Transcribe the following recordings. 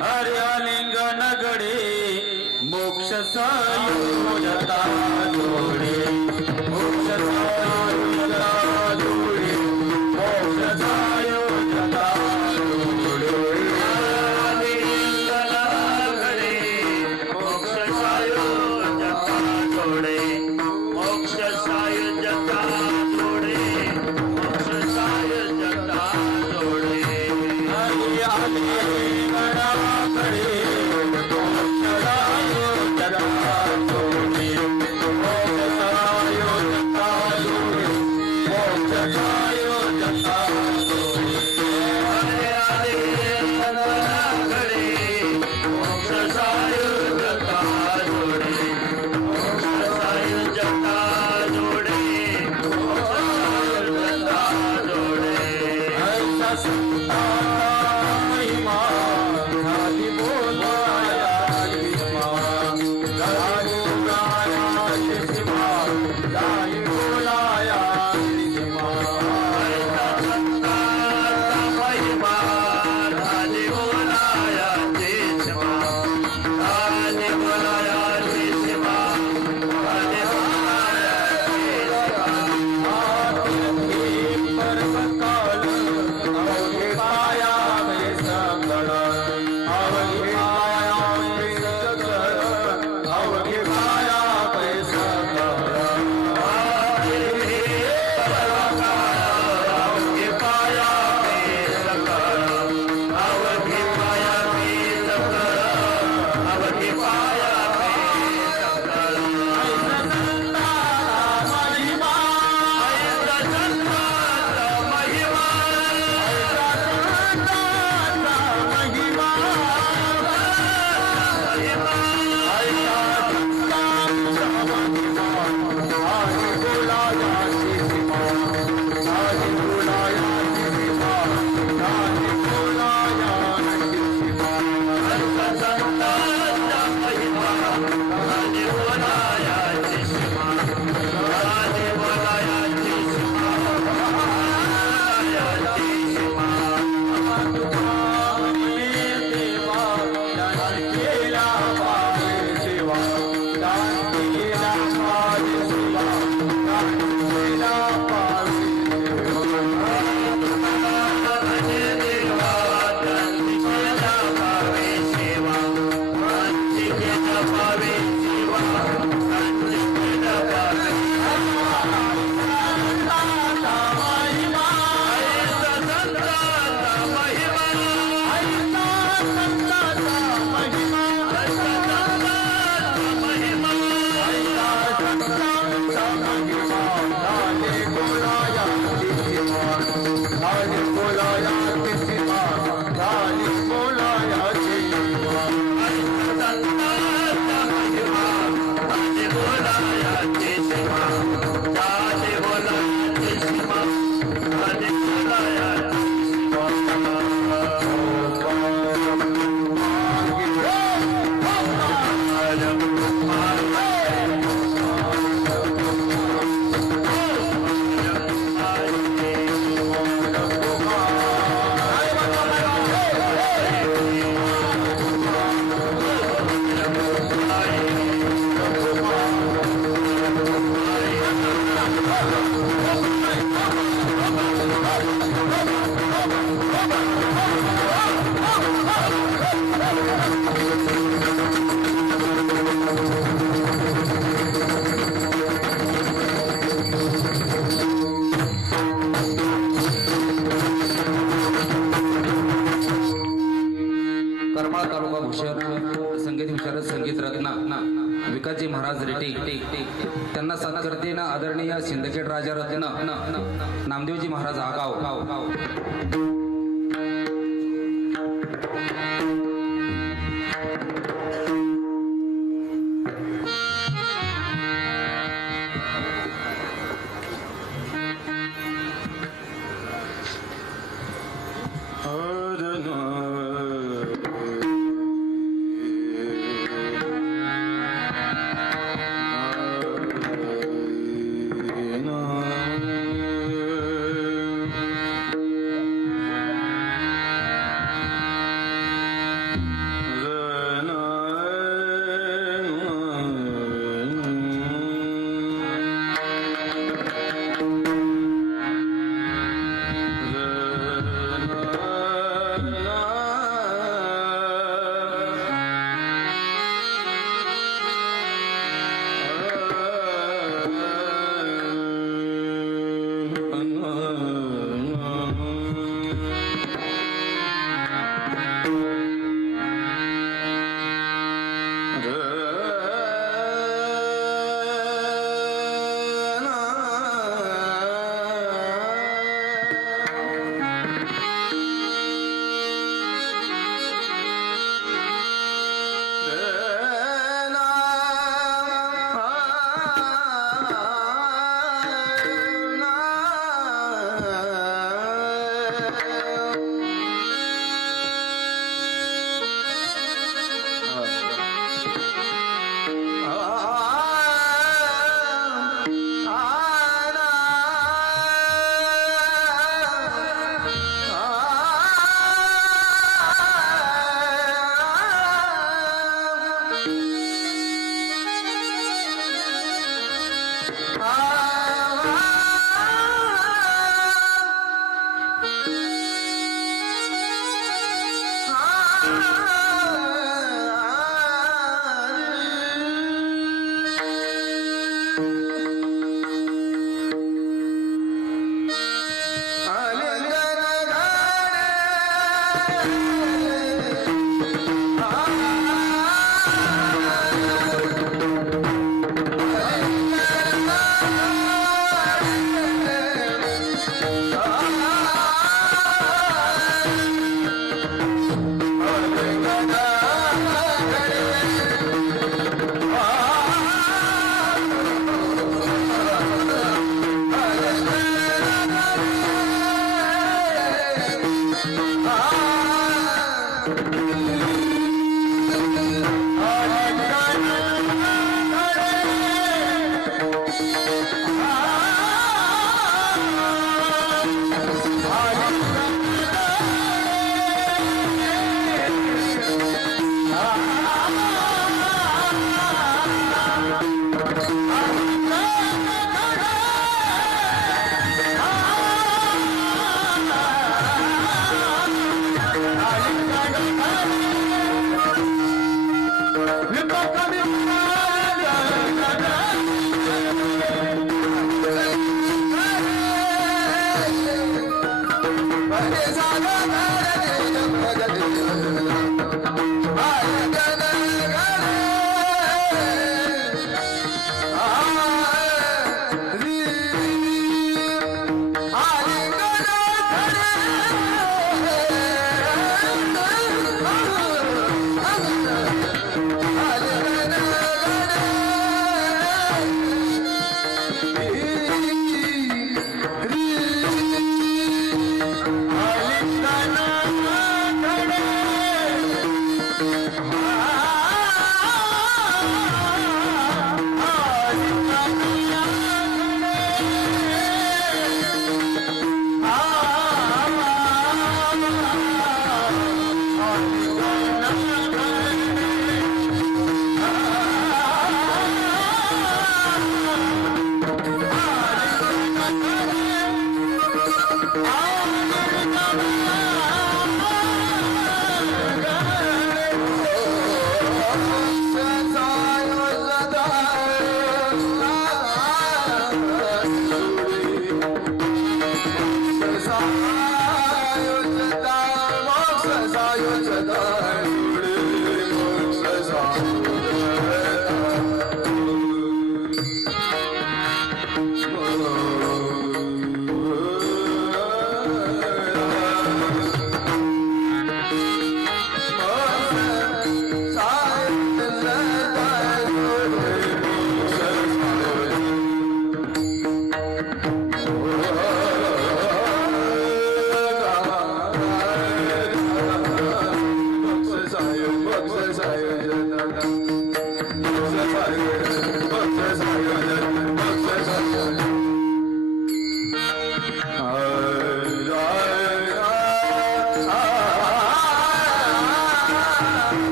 हरियालिंगन गडे मोक्ष सायोजता जोडे मोक्ष सायोजता जोडे मोक्ष सायोजता जोडे हरियालिंगन गडे मोक्ष सायोजता जोडे मोक्ष सायोजता जोडे मोक्ष सायोजता जोडे संगीत विशारद संगीत रत्न विकासजी महाराज रेटे त्यांना सत्कारते ना आदरणीय सिंदखेड राजा रत्न नामदेवजी महाराज आगाव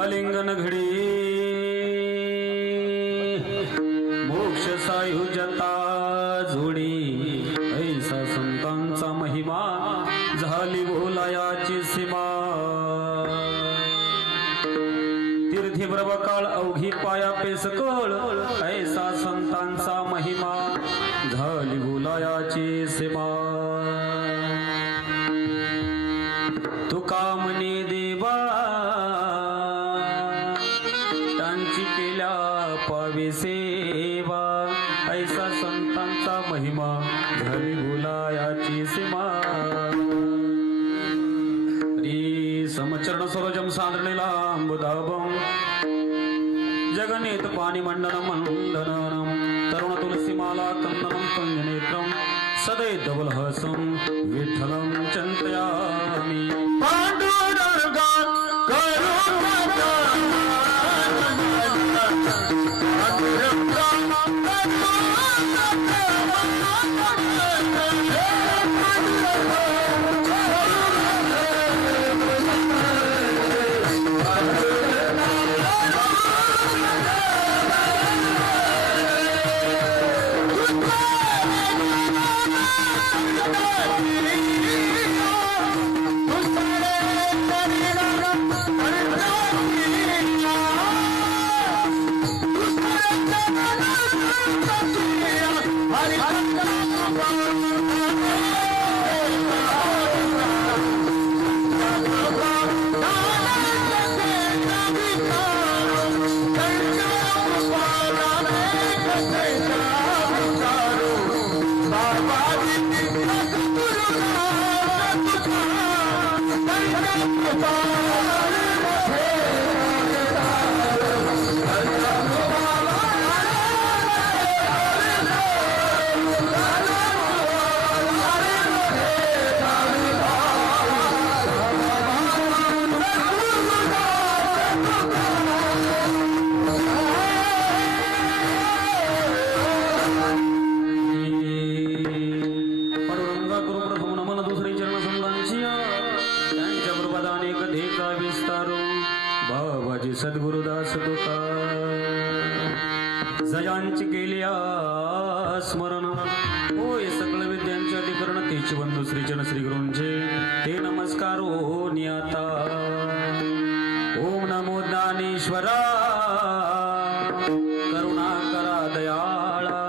अलिंगन घडी मोक्ष सायुज्यता जोडी ऐसा संतांचा महिमा झाली बोलायाची सीमा तीर्थी प्रभकाळ अवघी पाया पेसकळ ऐसा संतांचा महिमा झाली बोलायाची सीमा तुका म्हणे देवा त्यांची केल्या पावे सेवा ऐसा संतांचा महिमा झाली बोलायाची सीमा री समचरण सरोजम सांद्रणीला अंबुदाभम जगनेत पाणी मंडन मंडनम तरुण तुलसीमाला कंदनम कंजनेत्रम सदै धवलहसं विठ्ठलं चिंतयामि पांडुरंगा करुणा सद्गुरुदास तुका जयांची केल्या स्मरण होय सकळ विद्यांचे अधिकरण तेच बंधू श्रीचरण श्री गुरूंचे ते नमस्कार ओ नियाता ओम नमो ज्ञानेश्वरा करुणा करा दयाळा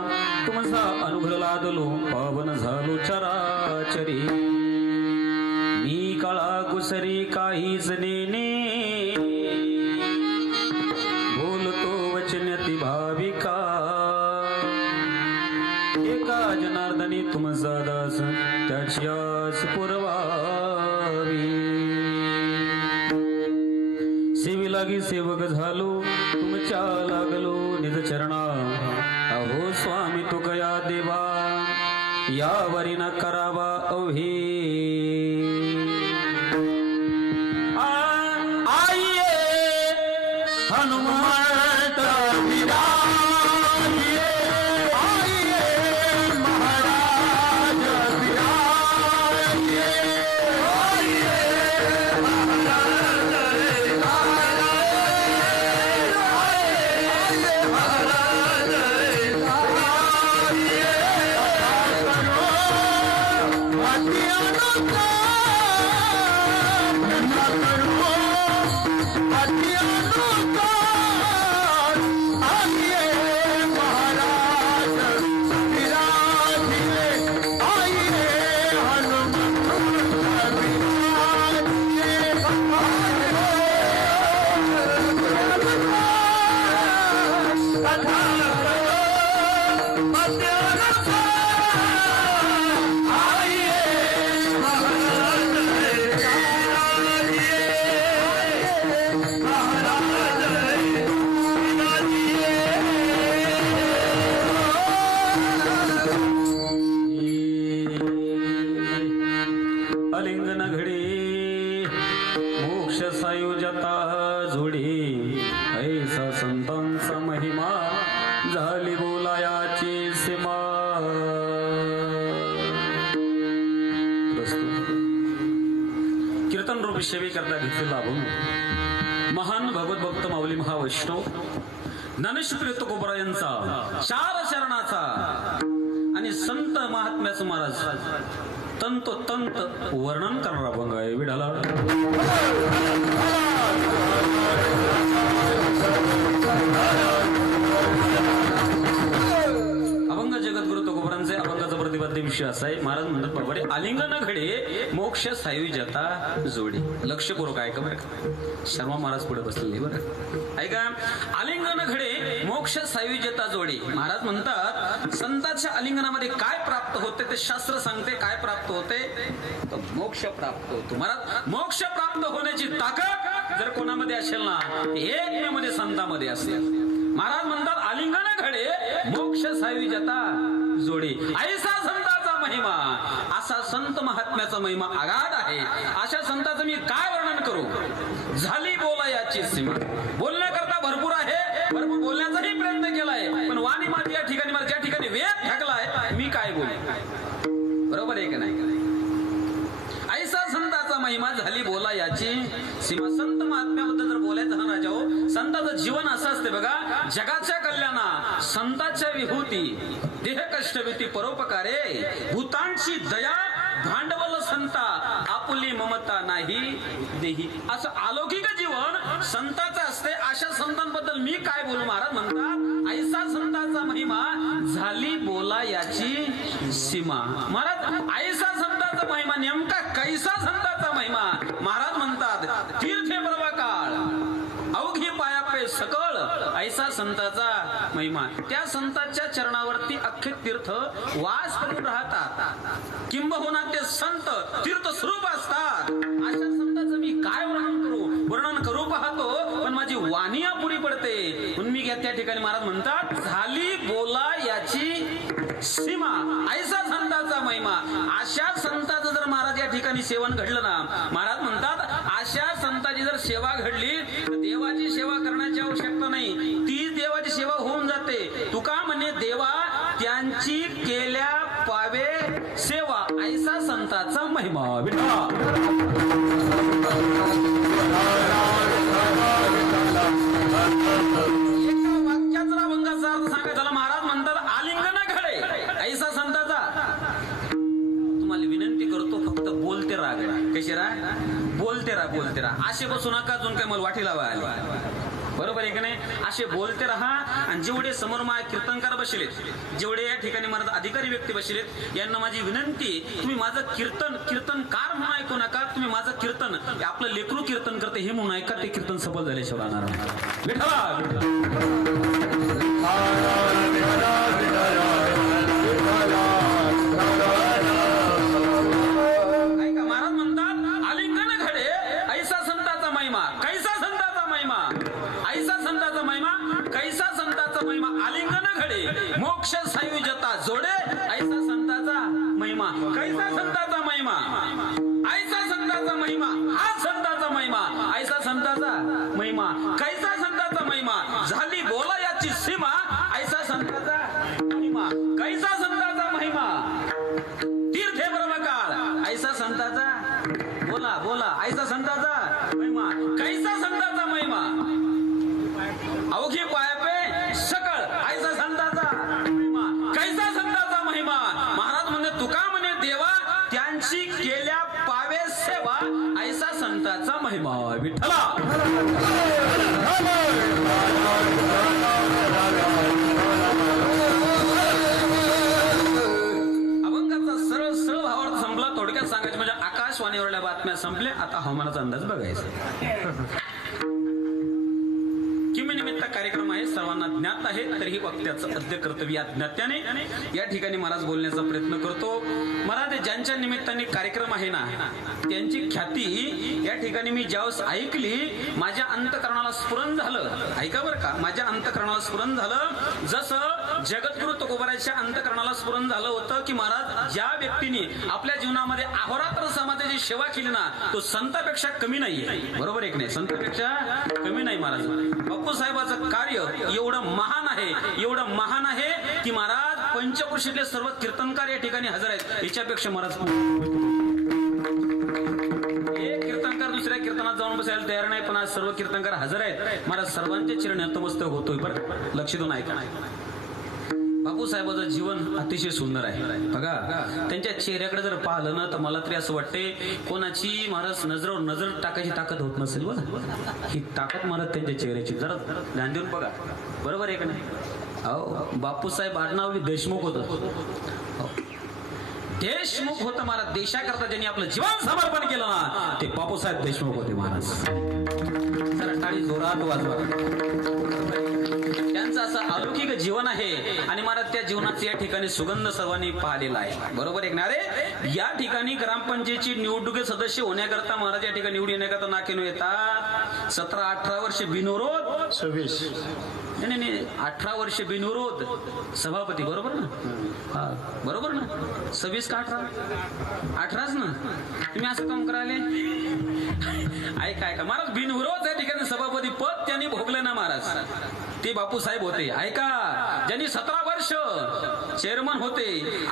तुमचा अनुग्रह लादलो पावन झालो चराचरी मी काळा कुसरी काहीच नेने भाविका एका जनार्दनी तुमचा दास त्याची आस पुरवावी सेवी लागी सेवक झालो तुमच्या लागलो निज चरणा अहो स्वामी तुकया देवा यावरी न करावा अवही हनुमान मोक्ष सायुजता जोडी ऐसा संतांचा महिमा झाली बोलायाची सीमा. कीर्तन रूपी सेवे करता घेतले लाभून महान भगवत भक्त माऊली महावैष्णव ज्ञानेश्वरी तुकोबरा यांचा 4 शरणाचा आणि संत महात्म्याचं महाराज तंतोतंत वर्णन करणारा अभंग आहे. विढाला अभंग जगद्गुरु तुकोबरांचे अभंगाचा प्रतिपाद्य विषय असा आहे. महाराज म्हणतात बाबाडे आलिंगन घडे मोक्ष सायुज्यता जोडी. लक्ष करू काय का बरं शर्मा महाराज पुढे बसलेले बरं ऐका. आलिंगन घडे मोक्ष सायुज्यता जोडी. महाराज म्हणतात संतांच्या आलिंगनामध्ये काय प्राप्त होते ते शास्त्र सांगते. काय प्राप्त होते तर मोक्ष प्राप्त होतो. महाराज मोक्ष प्राप्त होण्याची ताकद जर कोणामध्ये असेल ना एकमेव संतांमध्ये असेल. महाराज म्हणतात आलिंगन घडे मोक्ष सायुज्यता जोडी. ऐसा संतांचा महिमा असा संत महात्म्याचा महिमा आगाध आहे. अशा संतांचं मी काय वर्णन करू. झाली बोलायाची सीमा. बोलण्याकरता भरपूर आहे. भरपूर बोलण्याचाही प्रयत्न केलाय पण वाणी माझी या ठिकाणी मला ज्या ठिकाणी वेद ढकलाय मी काय बोलू. बरोबर आहे का नाही. ऐसा संतांचा महिमा झाली बोला याची सीमा. संत महात्म्याबद्दल जर बोलायचं ना राजा हो संतांचं जीवन असं असते बघा. जगाच्या कल्याणा संतांच्या विभूती देह कष्टभीती परोपकारे भूतांची दया भांडवल संता आपुली ममता नाही देही. असं अलौकिक जीवन संतांचं असते. अशा संतांबद्दल मी काय बोलू. महाराज म्हणतात ऐसा संतांचा महिमा झाली बोला याची सीमा. महाराज ऐसा संतांचा महिमा नेमका कैसा संतांचा महिमा. महाराज म्हणतात तीर्थे परवा काळ अवघी पायापे सकळ ऐसा संतांचा महिमा. त्या संतांच्या चरणावरती अख्खे तीर्थ वास करून राहतात. किंबहुना ते संत तीर्थ स्वरूप असतात. अशा संतांचं मी काय वर्णन करू पाहतो पण माझी वाणी अपुरी पडते. म्हणून मी त्या ठिकाणी महाराज म्हणतात झाली बोला याची सीमा. ऐसा संतांचा महिमा. अशा संतांचं जर महाराज या ठिकाणी सेवन घडलं ना महाराज म्हणतात अशा संतांची जर सेवा घडली तर देवाची सेवा करण्याची आवश्यकता नाही. तीच देवाची सेवा होऊन जाते. तुका म्हणे देवा त्यांची केल्या पावे सेवा. ऐसा संतांचा महिमा. वाक्याचा अभंगाचा अर्थ सांगायचा महाराज म्हणतात आलिंगन घडे ऐसा संतांचा. तुम्हाला विनंती करतो फक्त बोलते राहा. कशी राहा बोलते राहा. असे बसू नका अजून काय मला वाटी लावा आली. बरोबर आहे की नाही. असे बोलते राहा. आणि जेवढे समोर कीर्तनकार बसलेत जेवढे या ठिकाणी महाराज अधिकारी व्यक्ती बसलेत यांना माझी विनंती तुम्ही माझं कीर्तनकार म्हणून ऐकू नका. तुम्ही माझं कीर्तन आपलं लेकरू कीर्तन करते हे म्हणून ऐका. ते कीर्तन सफल झाल्याशिवाय राहणार ऐका. महाराज म्हणतात आलिंगन घडे ऐसा संतांचा महिमा. कैसा संतांचा महिमा. ऐसा संतांचा महिमा कैसा संतांचा महिमा. आलिंगन घडे मोक्ष सायुज्यता जोडे ऐसा संतांचा महिमा. कैसा संतांचा महिमा. ऐसा संतांचा महिमा. हा संतांचा महिमा. ऐसा संतांचा महिमा. कैसा संतांचा महिमा. झाली बोला याची सीमा. ऐसा संतांचा महिमा. कैसा संतांचा महिमा. तीर्थे ब्रह्मकाळ ऐसा संतांचा बोला ऐसा संतांचा महिमा. कैसा संतांचा महिमा. अवघी पायापे सकळ ऐसा संतांचा महिमा. कैसा संतांचा महिमा. महाराज म्हणे तुका म्हणे देवा त्यांची केल्या पावे सेवा. ऐसा संतांचा महिमा. विठ्ठला अभंगाचा सरळ भावार्थ संपला. थोडक्यात सांगायचं म्हणजे आकाशवाणीवरल्या बातम्या संपल्या. आता हवामानाचा अंदाज बघायचा. निमित्त कार्यक्रम आहे सर्वांना ज्ञात आहे तरीही वक्त्याचं अद्य कर्तव्य ज्ञात्याने या ठिकाणी महाराज बोलण्याचा प्रयत्न करतो. महाराज ज्यांच्या निमित्ताने कार्यक्रम आहे ना त्यांची ख्याती या ठिकाणी मी ज्यावेळेस ऐकली माझ्या अंतकरणाला स्फुरण झालं. ऐका बरं का, माझ्या अंतकरणाला स्फुरण झालं जसं जगद्गुरु तुकोबाराच्या अंतकरणाला स्फुरण झालं होतं की महाराज ज्या व्यक्तीने आपल्या जीवनामध्ये अहोरात्र समाजाची सेवा केली ना तो संतापेक्षा कमी नाहीये. बरोबर आहे की नाही? संतापेक्षा कमी नाही महाराज. बापूसाहेबाचं कार्य एवढं महान आहे, एवढं महान आहे की महाराज पंचक्रोशीतले सर्व कीर्तनकार या ठिकाणी हजर आहेत. याच्यापेक्षा महाराज एक कीर्तनकार दुसऱ्या कीर्तनात जाऊन बसायला तयार नाही, पण आज सर्व कीर्तनकार हजर आहेत. महाराज सर्वांचे चरण नतमस्तक होतोय. बरं लक्ष देऊन ऐका. बापूसाहेबाचं जीवन अतिशय सुंदर आहे. बघा त्यांच्या चेहऱ्याकडे जर पाहिलं ना तर मला तरी असं वाटते कोणाची महाराज नजरेवर नजर टाकायची ताकद होत नसेल. बघा ही ताकद महाराज त्यांच्या चेहऱ्याची जरा ध्यान देऊन बघा. बरोबर आहे का नाही? हो, बापूसाहेब आडनाव देशमुख होतं. देशमुख होतं महाराज. देशाकरता ज्यांनी आपलं जीवन समर्पण केलं ना ते बापूसाहेब देशमुख होते महाराज. जरा टाळी जोरात वाजवा. त्यांचं असं अलौकिक जीवन आहे आणि महाराज त्या जीवनाचा या ठिकाणी सुगंध सर्वांनी पाहिलेला आहे. बरोबर आहे. अरे या ठिकाणी ग्रामपंचायतीची निवडणुकीत सदस्य होण्याकरता महाराज या ठिकाणी निवडून येण्याकरता नाकेनो येतात. 17-18 वर्ष बिनविरोध 26 नाही 18 वर्ष बिनविरोध सभापती. बरोबर ना? हा बरोबर ना? 26 का 18च ना? तुम्ही असं काम करायले ऐका महाराज बिनविरोध या ठिकाणी सभापती पद त्यांनी भोगलं ना महाराज ते बापूसाहेब होते. ऐका ज्यांनी 17 वर्ष चेअरमन होते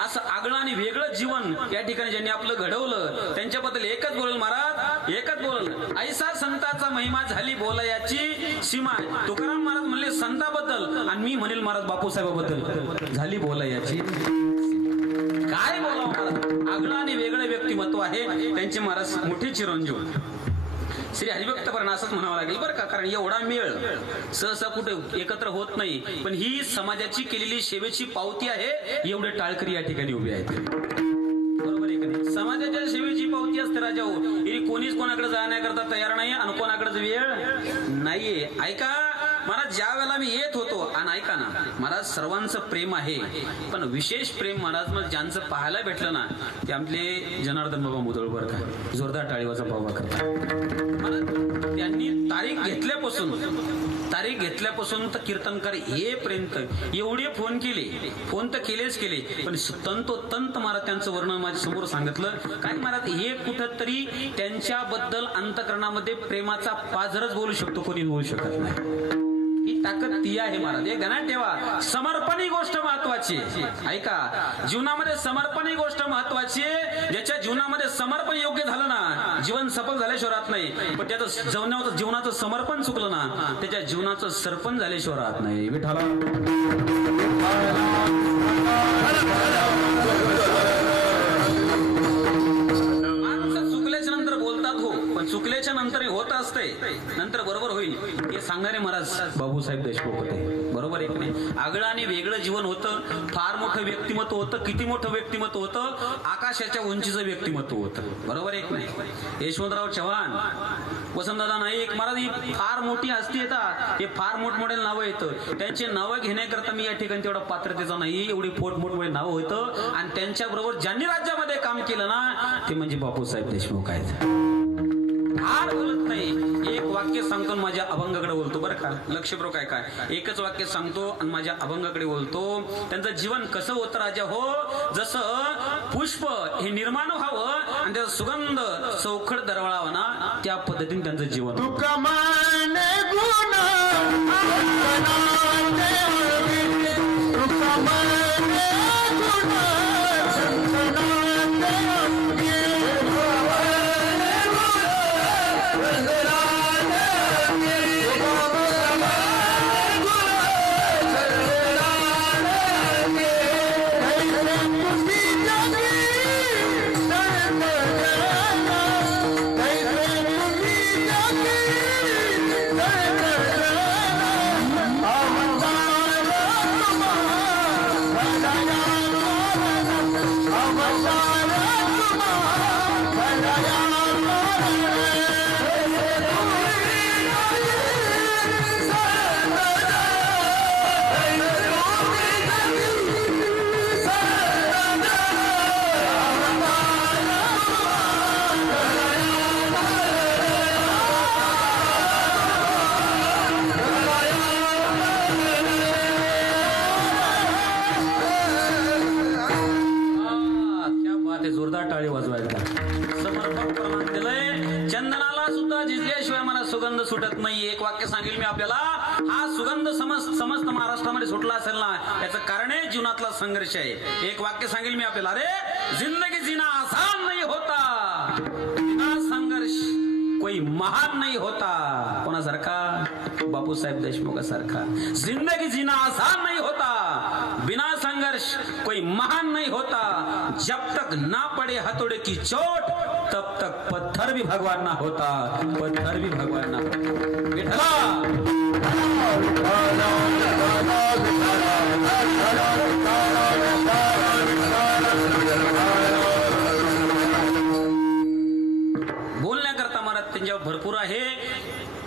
असं आगळं आणि वेगळं जीवन या ठिकाणी ज्यांनी आपलं घडवलं त्यांच्याबद्दल एकच बोलल महाराज, एकच बोलल ऐसा संताचा महिमा झाली बोलायाची सीमा. तुकाराम महाराज म्हणले संताबद्दल आणि मी म्हणेल महाराज बापूसाहेबाबद्दल झाली बोलायाची. काय बोलावं महाराज, आगळं आणि वेगळं व्यक्तिमत्व आहे त्यांचे महाराज मोठे चिरंजीव श्री हरिभक्तपरायण असंच म्हणावं लागेल बरं का. कारण एवढा मेळ सहसा कुठे एकत्र होत नाही, पण ही समाजाची केलेली सेवेची पावती आहे. एवढे टाळकरी या ठिकाणी उभे आहेत. बरोबर आहे का नाही? समाजाच्या सेवेची पावती असते राजा हो. कोणीच कोणाकडे जाण्याकरता तयार नाही आणि कोणाकडेच वेळ नाहीये. ऐका महाराज ज्या वेळेला मी येत होतो आणि ऐका ना महाराज सर्वांचं प्रेम आहे पण विशेष प्रेम महाराज मग ज्यांचं पाहायला भेटलं ना ते आपले जनार्दन बाबा मुदळकर का जोरदार टाळीवाचा बाबा करतात. त्यांनी तारीख घेतल्यापासून तर कीर्तनकार येपर्यंत एवढे फोन तर केलेच केले पण तंतोतंत महाराज त्यांचं वर्णन माझ्या समोर सांगितलं. काय महाराज हे कुठंतरी त्यांच्याबद्दल अंतकरणामध्ये प्रेमाचा पाझरच बोलू शकतो, कोणी बोलू शकत नाही. ही ताकद ती आहे महाराज. एक ध्यानात ठेवा, समर्पण ही गोष्ट महत्वाची. ऐका जीवनामध्ये समर्पण ही गोष्ट महत्वाची आहे. ज्याच्या जीवनामध्ये समर्पण योग्य झालं ना जीवन सफल झाल्याशिवाय राहत नाही, पण त्याचं जीवनाचं समर्पण चुकलं ना त्याच्या जीवनाचं सरपण झाल्याशिवाय राहत नाही. विठाला चुकल्याच्या नंतर होत असते, नंतर बरोबर होईल हे सांगणारे महाराज बापूसाहेब देशमुख होते. बरोबर आहे की नाही? आगळं आणि वेगळं जीवन होतं, फार मोठं व्यक्तिमत्व होतं. किती मोठं व्यक्तिमत्व होतं? आकाशाच्या उंचीचं व्यक्तिमत्व होतं. बरोबर आहे की नाही? यशवंतराव चव्हाण, वसंतदादा नाईक महाराज ही फार मोठी हस्ती येतात. हे फार मोठमोठे नावं येतं. त्यांची नावं घेण्याकरता मी या ठिकाणी तेवढा पात्रतेचा नाही, एवढी मोठमोठे नावं होतं. आणि त्यांच्या बरोबर ज्यांनी राज्यामध्ये काम केलं ना ते म्हणजे बापूसाहेब देशमुख आहेत. फार बोलत नाही, एक वाक्य सांगतो माझ्या अभंगाकडे बोलतो. बरं का लक्षपूर्वक काय काय एकच वाक्य सांगतो आणि माझ्या अभंगाकडे बोलतो. त्यांचं जीवन कसं होतं राजा हो, जसं पुष्प हे निर्माण व्हावं आणि त्याचा सुगंध चौखट दरवळावा ना त्या पद्धतीने त्यांचं जीवन. सुद्धा झिजल्याशिवाय मला सुगंध सुटत नाही. एक वाक्य सांगेल मी आपल्याला, हा सुगंध समस्त महाराष्ट्रामध्ये सुटला असेल ना, याचं कारण आहे जीवनातला संघर्ष आहे. एक वाक्य सांगेल मी आपल्याला, अरे जिंदगी जीना आसान नहीं होता, बिना संघर्ष कोई महान नहीं होता. कोणासारखा? बापूसाहेब देशमुखासारखा. जिंदगी जीना आसान नहीं होता, बिना संघर्ष कोई महान नहीं होता. जब तक ना पड़े हथौड़े की चोट, तब तक पत्थर भी भगवान ना होता, पत्थर भी भगवान ना होता. विठला बोलण्याकरता महाराज त्यांच्यावर भरपूर आहे.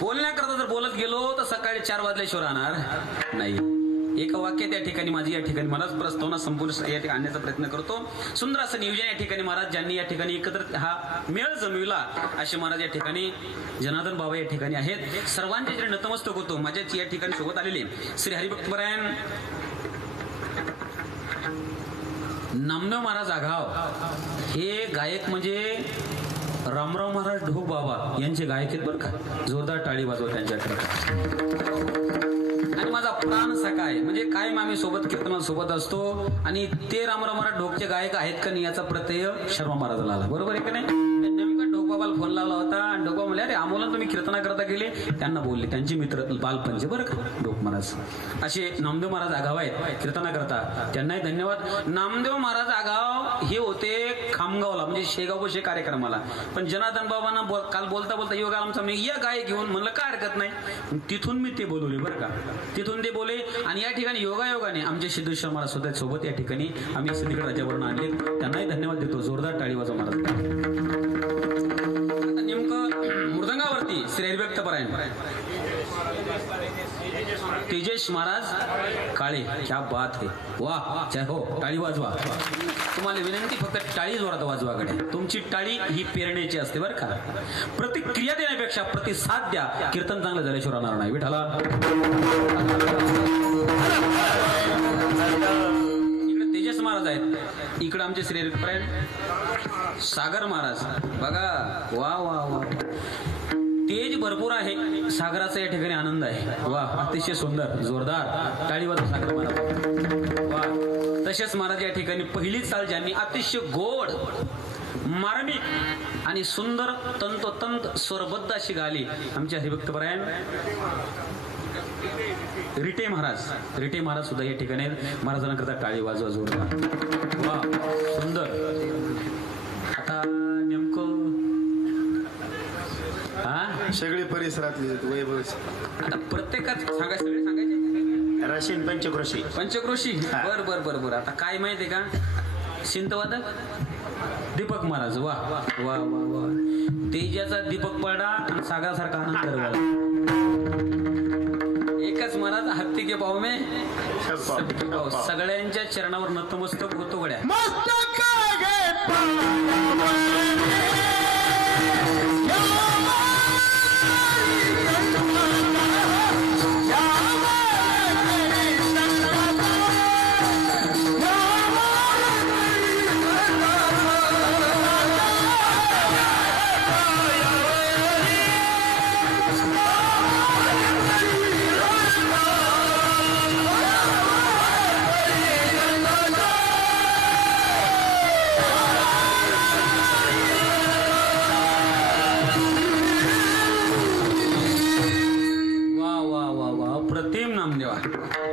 बोलण्याकरता जर बोलत गेलो तर सकाळी 4 वाजल्याशिवाय राहणार नाही. एक वाक्य त्या ठिकाणी माझी या ठिकाणी महाराज प्रस्तावना संपूर्ण या ठिकाणी आणण्याचा प्रयत्न करतो. सुंदर असं नियोजन या ठिकाणी महाराज ज्यांनी या ठिकाणी एकत्र हा मेळ जमविला असे महाराज या ठिकाणी जनार्दन बाबा या ठिकाणी आहेत. सर्वांच्या इकडे नतमस्तक होतो. माझ्याच या ठिकाणी सोबत आलेले श्री हरिभक्तपरायण नामदेव महाराज आघाव हे गायक म्हणजे रामराव महाराज ढोक बाबा यांचे गायक आहेत बरं का. जोरदार टाळी वाजवा त्यांच्याकडे. आणि माझा प्राण सखा आहे, म्हणजे कायम आम्ही सोबत कीर्तनात सोबत असतो. आणि ते रामराव महाराज ढोकचे गायक आहेत का नाही याचा प्रत्यय शर्मा महाराजाला आला. बरोबर आहे का नाही? नेमका ढोकबाबाला फोन लावला होता आणि ढोकबा म्हणले, अरे आमोलन तुम्ही कीर्तना करता गेले. त्यांना बोलले, त्यांचे मित्र बालपंच बरं का ढोक महाराज. असे नामदेव महाराज आगाव आहेत कीर्तना करता, त्यांनाही धन्यवाद. नामदेव महाराज आगाव हे होते खामगावला, म्हणजे शेगाव बशे कार्यक्रमाला. पण जनार्दन बाबांना काल बोलता बोलता योग आमचा मी या गाय घेऊन म्हणलं काय हरकत नाही. तिथून मी ते बोलवले बरं का. तिथून ते बोले आणि या ठिकाणी योगायोगाने आमचे सिद्धेश्वर महाराज सुद्धा सोबत या ठिकाणी आम्ही सिद्धेश्वर राजावरून आणले. त्यांनाही धन्यवाद देतो. जोरदार टाळी वाजवा महाराज. आता नेमकं मृदंगावरती श्री हरिभक्तपरायण तेजेश महाराज काळे. क्या बात है, वाह, जय हो. टाळी वाजवा. तुम्हाला विनंती, फक्त टाळी जोरात वाजवा गड्या. तुमची टाळी ही पेरण्याची असते बरं का. प्रतिक्रिया देण्यापेक्षा प्रतिसाद द्या. कीर्तन चांगलं झाल्याशिवाय राहणार नाही. विठाला इकडे तेजस महाराज आहेत, इकडे आमचे श्री हरिभक्तपरायण सागर महाराज. बघा वा वा वा, तेज भरपूर आहे. सागराचा या ठिकाणी आनंद आहे. वा, अतिशय सुंदर. जोरदार टाळी वाजवा सागर महाराज. वा. तसेच महाराज या ठिकाणी पहिली चाल ज्यांनी अतिशय गोड, मार्मिक आणि सुंदर तंतोतंत स्वरबद्ध अशी गाली आमचे हरिभक्तपरायण रिटे महाराज. रिटे महाराज सुद्धा या ठिकाणी महाराजांकरता टाळी वाजवा जोरदार. वा, सुंदर. आता नेमकं सगळे परिसरातले वैभव. आता प्रत्येकात सांगायचं, सगळे सांगायचे. राशीन पंचक्रोशी. पंचक्रोशी. बर बर बर बर. आता काय माहितीये का, सिंतवादक दीपक महाराज. वा वा वा वा. तेजाचा दीपक पडा आणि सागरासारखा आनंद करवाला. एकच महाराज हत्ती के पाव में सगळ्यांच्या चरणावर नतमस्तक होतो गड्या.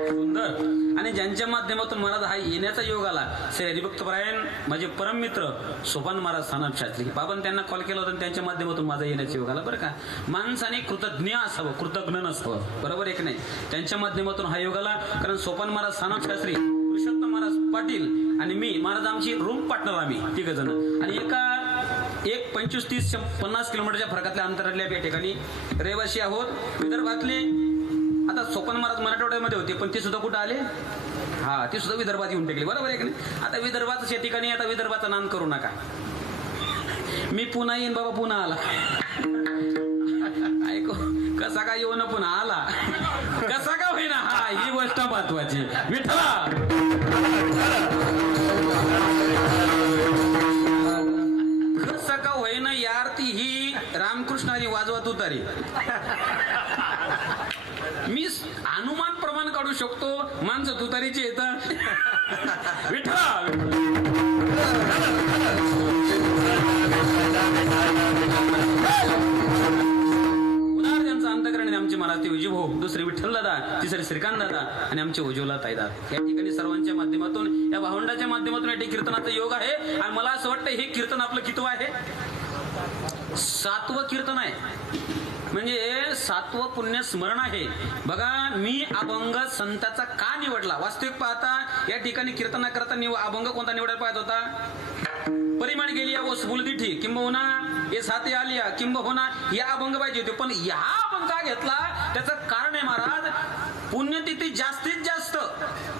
सुंदर. आणि ज्यांच्या माध्यमातून महाराज हा येण्याचा योग आला, श्री हरिभक्तपरायण माझे परम मित्र सोपान महाराज स्थानप शास्त्री बाबांनी त्यांना कॉल केला होता आणि त्यांच्या माध्यमातून माझा येण्याचा योग आला बरं का. माणसाने कृतज्ञ असावं, कृतज्ञ नसावं. बरोबर आहे की नाही? त्यांच्या माध्यमातून हा योग आला. कारण सोपान महाराज स्थानप शास्त्री, पुरुषोत्तम महाराज पाटील आणि मी महाराज आमची रूम पार्टनर आम्ही तिघ जण. आणि एक 25-30-50 किलोमीटरच्या फरकातल्या अंतरातल्या या ठिकाणी रहिवासी आहोत विदर्भातले. आता सोपान महाराज मराठवाड्यामध्ये होते पण ते सुद्धा कुठं आले? हा, ते सुद्धा विदर्भात येऊन टेकले. बरोबर आहे की नाही? आता विदर्भात या ठिकाणी आता विदर्भाचा नाम करू नका. मी पुन्हा येईन बाबा, पुन्हा आला. ऐको, कसा का येऊन पुन्हा आला, कसा का होईना, हा ही गोष्ट महत्वाची. विठ्ठला कसं का होईना यार, ती ही रामकृष्णारी वाजवत तुतारी. मी अनुमान प्रमाण काढू शकतो माणसं तुतारीची येतात. विठ्ठला त्यांचं अंतकरण आमचे महाराज विजय भाऊ, दुसरे विठ्ठल दादा, तिसरे श्रीकांत दादा आणि आमचे उज्ज्वला ताई दादा. या ठिकाणी सर्वांच्या माध्यमातून या भावंडाच्या माध्यमातून या ठिकाणी कीर्तनाचा योग आहे. आणि मला असं वाटतं हे कीर्तन आपलं कितवं आहे? 7वं कीर्तन आहे. म्हणजे 7वं पुण्य स्मरण आहे. बघा मी अभंग संताचा का निवडला? वास्तविक पाहता या ठिकाणी कीर्तना करता अभंग कोणता निवडायला पाहिजे होता? परिमाण गेली ओस बुलदिठी किंबहुना हे साथी आलिया किंबहुना या अभंग पाहिजे होते. पण या अभंग का घेतला? त्याचं कारण आहे महाराज, पुण्यतिथी जास्तीत जास्त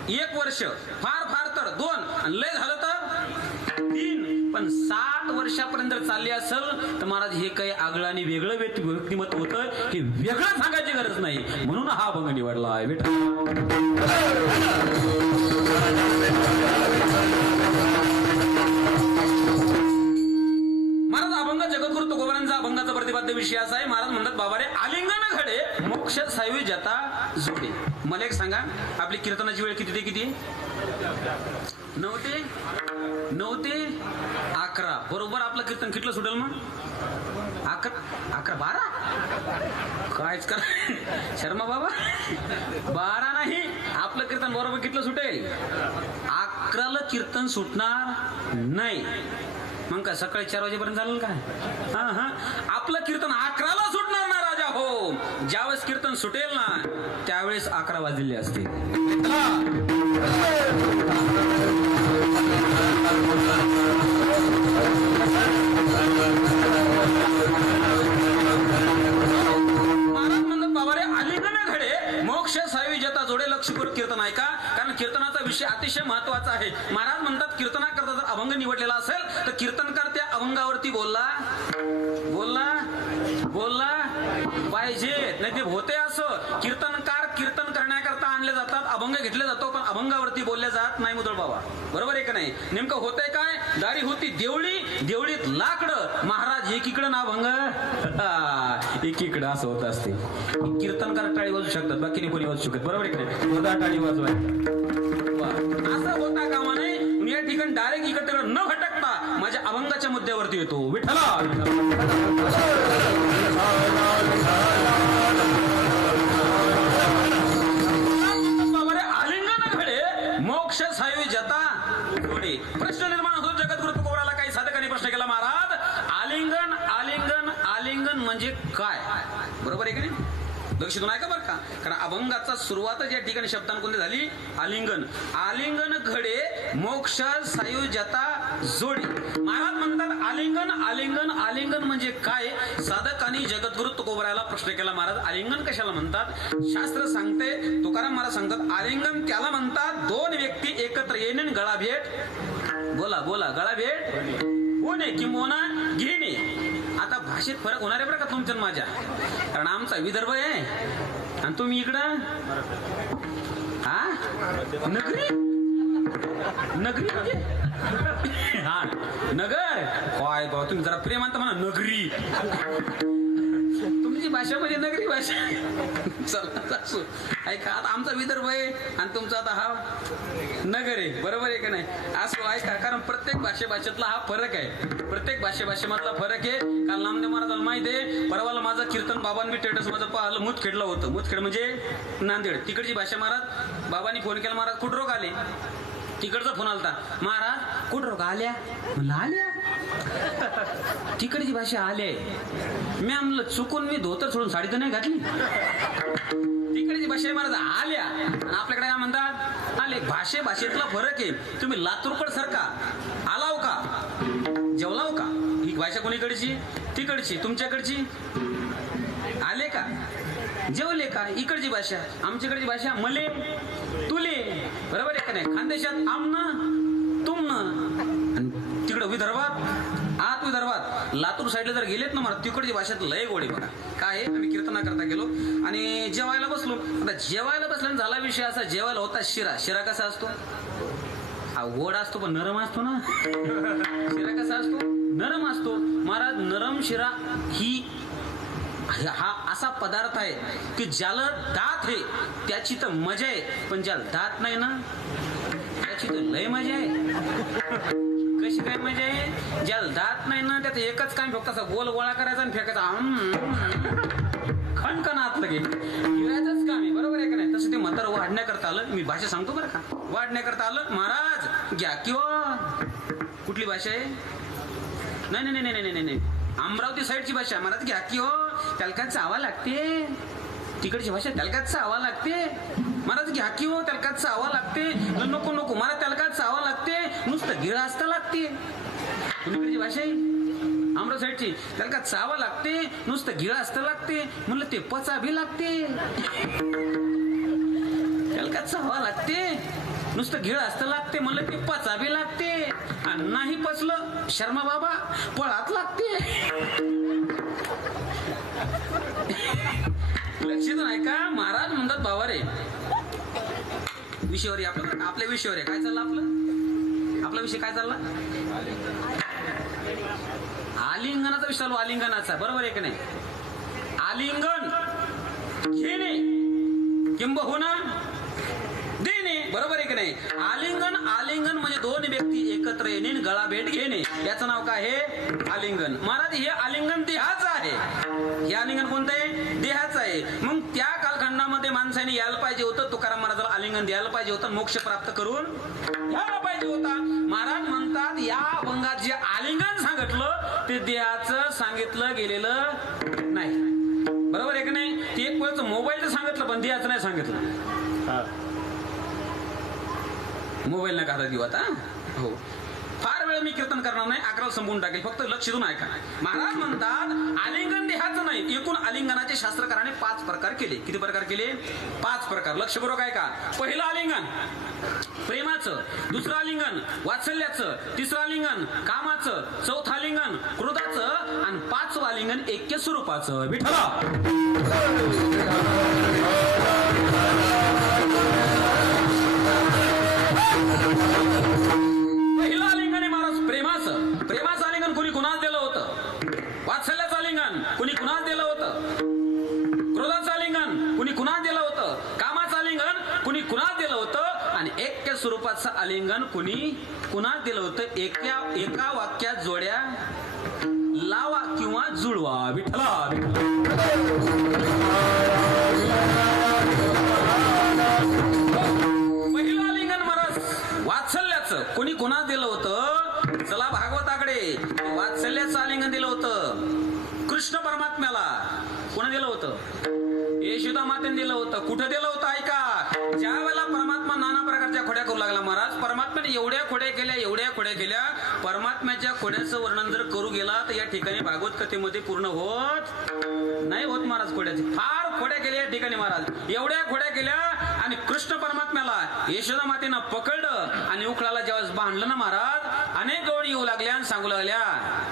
1 वर्ष, फार फार तर 2 आणि लय झालं तर 3, पण 7 वर्षापर्यंत जर चालली असेल तर महाराज हे काही आगळं आणि वेगळं व्यक्तिमत्व होतं. हे वेगळं सांगायची गरज नाही, म्हणून हा अभंग निवडला आहे. महाराज अभंग जगद्गुरु तुकोबारांचा अभंगाचा प्रतिपाद्य विषय असा आहे. महाराज म्हणतात बाबा रे आलिंगन घडे मोक्ष सायवी जता जोडे. मला एक सांगा, आपली कीर्तनाची वेळ किती ते किती? 9 ते 11. बरोबर आपलं कीर्तन कितलं सुटेल मग? 11 12 कायच करा शर्मा बाबा, 12 नाही. आपलं कीर्तन बरोबर कितलं सुटेल? 11ला कीर्तन सुटणार नाही. मग काय सकाळी 4 वाजेपर्यंत झालं काय? हा आपलं कीर्तन 11ला सुटणार ना राजा हो. ज्यावेळेस कीर्तन सुटेल ना त्यावेळेस 11 वाजलेले असतील. महाराज म्हणतात बाबा रे आलिंगन घडे मोक्ष सायवी जता जोडे. लक्षपूर्वक कीर्तन आहे का? कारण कीर्तनाचा विषय अतिशय महत्वाचा आहे. महाराज म्हणतात कीर्तनाकरता जर अभंग निवडलेला असेल तर कीर्तनकार त्या अभंगावरती बोलला पाहिजे. नाही ते होते असं, कीर्तनकार कीर्तन करण्याकरता आणले जातात, अभंग घेतले जातो, पण अभंगावरती बोलले जात नाही मुदळ बाबा. बरोबर आहे का नाही? नेमकं होतंय काय? दारी होती देवळी, देवळीत लाकडं. महाराज एकीकडं ना अभंग एकीकडं असं होत असते. कीर्तनकार टाळी वाजू शकतात, बाकी नाही कोणी वाजू शकत. बरोबर आहे का नाही? टाळी वाजवाय असं होता कामा नये. या ठिकाणी डायरेक्ट इकडे न भटकता माझ्या अभंगाच्या मुद्द्यावरती येतो. विठ्ठला आलिंगन घडे मोक्ष सायवी जता जोडे. प्रश्न निर्माण होतो जगद्गुरु तुकोबाराला. काही साधकांनी प्रश्न केला, महाराज आलिंगन आलिंगन आलिंगन म्हणजे काय? बरोबर आहे का नाही? लक्षातून आहे का बरं का? कारण अभंगाचा सुरुवातच या ठिकाणी शब्दांत कोणती झाली? आलिंगन. आलिंगन घडे मोक्ष सायुज्यता जोडी. महाराज म्हणतात आलिंगन आलिंगन आलिंगन म्हणजे काय? साधकांनी जगद्गुरु तुकोबाराला प्रश्न केला, महाराज आलिंगन कशाला म्हणतात? शास्त्र सांगते, तुकाराम महाराज सांगतात आलिंगन त्याला म्हणतात 2 व्यक्ती एकत्र येणे, गळा भेट. बोला गळा भेट होणे किंवा घेणे. आता भाषेत फरक होणार आहे बरं का तुमच्या माझ्या. कारण आमचा विदर्भ आहे आणि तुम्ही इकडं नगरी म्हणजे हा नगर. काय तुम्ही जरा प्रेमांत म्हणा नगरी. तुमची भाषामध्ये नगरी भाषा. चला ऐका, आता आमचा विदर्भ आहे आणि तुमचा आता हा नगर आहे. बरोबर आहे का नाही? असं ऐका, कारण प्रत्येक भाषेतला हा फरक आहे. प्रत्येक भाषेमधला फरक आहे. काल नामदेव महाराजांना माहिती आहे, परवाला माझं कीर्तन बाबांनी स्टेटस माझं पाहिलं, मुदखेडला होतं. मुदखेड म्हणजे नांदेड, तिकडची भाषा. महाराज बाबांनी फोन केला, महाराज कुठं रोग आले? तिकडचा फोन आलता, महाराज कुठं रोग आल्या? म्हणलं आल्या. तिकडची भाषा आले. मी म्हणलं चुकून मी धोतर सोडून साडी तर नाही घातली. तिकडची भाषा महाराज आल्या. आणि आपल्याकडे काय म्हणतात? आले. भाषेतला फरक आहे. तुम्ही लातूरकड सारखा आलाव का, जेवलाव का, ही भाषा कोणीकडची? तिकडची. तुमच्याकडची आले का, जेवले का, इकडची भाषा. आमच्याकडची भाषा मले तुले. बरोबर आहे का नाही? खानदेशात आमनं तुमनं. तिकडं विदर्भात लातूर साईडला जर गेलेत ना मला, तिकडची भाषेत लय गोडी. बघा काय आहे, आम्ही कीर्तना करता गेलो आणि जेवायला बसलो. आता जेवायला बसल्याने झाला विषय असा, जेवायला होता शिरा कसा असतो? हा गोड असतो पण नरम असतो ना. शिरा कसा असतो? नरम असतो. महाराज नरम शिरा ही हा असा पदार्थ आहे की ज्याला दात आहे त्याची तर मजा आहे, पण ज्याला दात नाही ना त्याची तर लय मजा आहे. कशी काय मजा आहे? ज्याला दात नाही ना त्यात एकच काम फक्त असं गोल गोळा करायचा आणि फेकायचा. खणखणातलं गेलं गिरायचंच काम आहे, बरोबर आहे का नाही? तसं ते म्हातारं वाढण्याकरता आलं. मी भाषा सांगतो बरं का. वाढण्याकरता आलं. महाराज घ्या किंवा कुठली भाषा आहे? नाही नाही नाही नाही नाही अमरावती साईडची भाषा. महाराज घ्या की हो, त्याला काय चावा लागते. तिकडची भाषा त्याला काय चावा लागते. महाराज घ्या की हो, त्याला काय चावा लागते. नको नको महाराज त्याला काय चावा लागते, नुसतं गिळा असता लागते. कुणीकडची भाषा आहे? अमरावती साईडची. त्याला काय चावा लागते, नुसतं गिळा असता लागते. म्हणलं ते पचा बी लागते. त्याला काय चावा लागते, नुसतं गिळ असतं लागते. म्हणलं ते पचा बी लागते. आणि नाही पचलं शर्मा बाबा पळात लागते. लक्षात नाही का? महाराज म्हणतात बाबा रे, विषयावर आपल्या विषयावर आहे. काय चाललं आपला विषय काय चालला? आलिंगनाचा विषय चालू. आलिंगनाचा, बरोबर आहे की नाही? आलिंगन घेणे किंबहुना देणे, बरोबर आहे की नाही? आलिंगन म्हणजे दोन व्यक्ती एकत्र येणे, गळा भेट घेणे, याचं नाव काय आहे? आलिंगन. महाराज हे आलिंगन देहाचं आहे. हे आलिंगन कोणतं आहे? देहाचं आहे. मग त्या कालखंडामध्ये माणसाने यायला पाहिजे होतं, तुकाराम महाराजाला आलिंगन द्यायला पाहिजे होतं, मोक्ष प्राप्त करून घ्यायला पाहिजे होता. महाराज म्हणतात या अभंगात जे आलिंगन सांगितलं ते देहाचं सांगितलं गेलेलं नाही, बरोबर आहे की नाही? ते एक वेळचं मोबाईलचं सांगितलं पण देहाचं नाही सांगितलं. मोबाईल नका आता देऊ आता. हो, फार वेळ मी कीर्तन करणार नाही, अकराला संपवून टाकेल. फक्त लक्ष देऊन ऐका. महाराज म्हणतात आलिंगन देहाचं नाही. एकूण आलिंगनाचे शास्त्रकाराने 5 प्रकार केले. किती प्रकार केले? 5 प्रकार. लक्ष करू काय का? पहिलं आलिंगन प्रेमाचं, दुसरं आलिंगन वात्सल्याचं, तिसरं आलिंगन कामाचं, चौथं आलिंगन क्रोधाचं आणि 5वं आलिंगन ऐक्य स्वरूपाचं. विठ्ठला पहिलं आलिंगन आहे महाराज प्रेमाचं आलिंगन कोणी कुणाला दिलं होतं? वात्सल्याचं आलिंगन कोणी कुणाला दिलं होतं? क्रोधाचं आलिंगन कोणी कुणाला दिलं होतं? कामाचं आलिंगन कोणी कुणाला दिलं होतं? आणि ऐक्य स्वरूपाचं आलिंगन कोणी कुणाला दिलं होतं? एका वाक्यात जोड्या लावा किंवा जुळवा. विठ्ठला वात्सल्याचं कोणी कुणाला दिलं होतं? चला भागवताकडे. वात्सल्याचं आलिंगन दिलं होतं कृष्ण परमात्म्याला. कोणा दिलं होतं? यशोदा मातेने दिलं होतं. कुठं दिलं होतं? ऐका. ज्या वेळेला परमात्मा नाना प्रकारच्या खोड्या करू लागला महाराज, परमात्म्याने एवढ्या खोड्या केल्या, परमात्म्याच्या खोड्याचं वर्णन जर करू गेला तर या ठिकाणी भागवत कथेमध्ये पूर्ण होत नाही होत महाराज. खोड्याची फार खोड्या केल्या या ठिकाणी महाराज. एवढ्या खोड्या केल्या आणि कृष्ण परमात्म्याला यशोदा मातेनं पकडलं आणि उखळाला ज्यावेळेस बांधलं ना महाराज, अनेक गवळी येऊ लागल्या आणि सांगू लागल्या,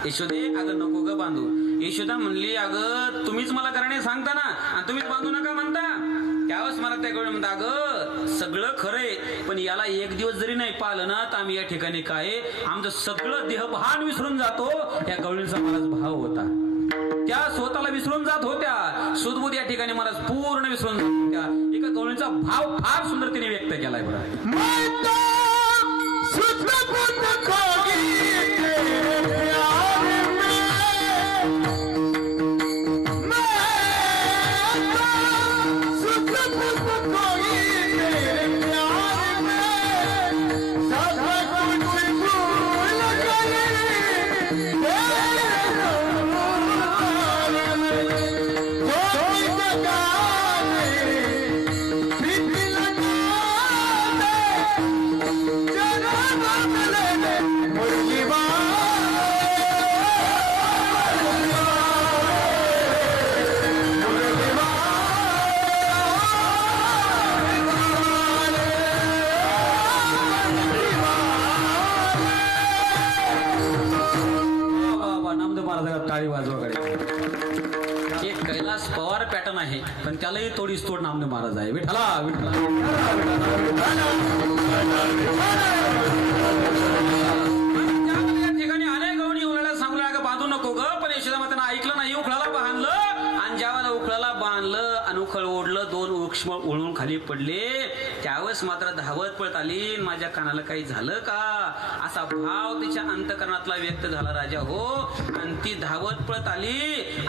यशोदे अगं नको ग बांधू. यशोदा म्हणली अगं तुम्हीच मला करणे सांगता ना आणि तुम्हीच बांधू नका म्हणता. त्यावेळेस मला त्या गवळी म्हणता अगं सगळं खरंय पण याला एक दिवस जरी नाही पाहिलं ना तर आम्ही या ठिकाणी काय आमचं सगळं देहभान विसरून जातो. या गवळीचा महाराज भाव होता. त्या स्वतःला विसरून जात होत्या. सुदबुद या ठिकाणी महाराज पूर्ण विसरून जात होत्या. एका गवळीचा भाव फार सुंदर तिने व्यक्त केलाय. बरं टाळी वाजवाकडे. एक कैलास पवार पॅटर्न आहे पण त्यालाही तोडीस तोड नामदेव महाराज आहे. विठ्ठला विठ्ठला ठिकाणी अनेक गवणी उलाला सांगू लागा बांधू नको ग. पण यशोदा मातेनं ऐकलं नाही, उखळाला बांधलं आणि ज्यावेळेला उखळाला बांधलं आणि उखळ ओढलं, 2 वृक्ष ओळून खाली पडले. त्यावेळेस मात्र धावत पळत आली. माझ्या कानाला काही झालं का असा भाव तिच्या अंतकरणातला व्यक्त झाला राजा हो. आणि ती धावत पळत आली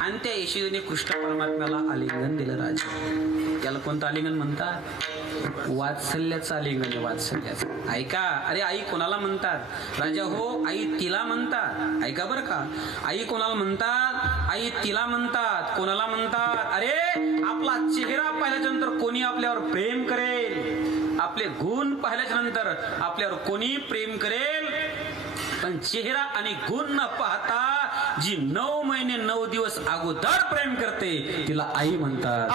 आणि त्या यशोदेने कृष्ण परमात्म्याला आलिंगन दिलं राजा. त्याला कोणतं आलिंगन म्हणतात? वात्सल्याचं आलिंगन. वात्सल्याचं. ऐका, अरे आई कोणाला म्हणतात राजा हो? आई तिला म्हणतात. ऐका बरं का, आई कोणाला म्हणतात? आई तिला म्हणतात. कोणाला म्हणतात? अरे आपला चेहरा पाहिल्याच्या नंतर कोणी आपल्यावर प्रेम करेल, आपले गुण पाहिल्याच्या नंतर आपल्यावर कोणी प्रेम करेल, पण चेहरा आणि गुण न पाहता जी 9 महिने 9 दिवस अगोदर प्रेम करते तिला आई म्हणतात.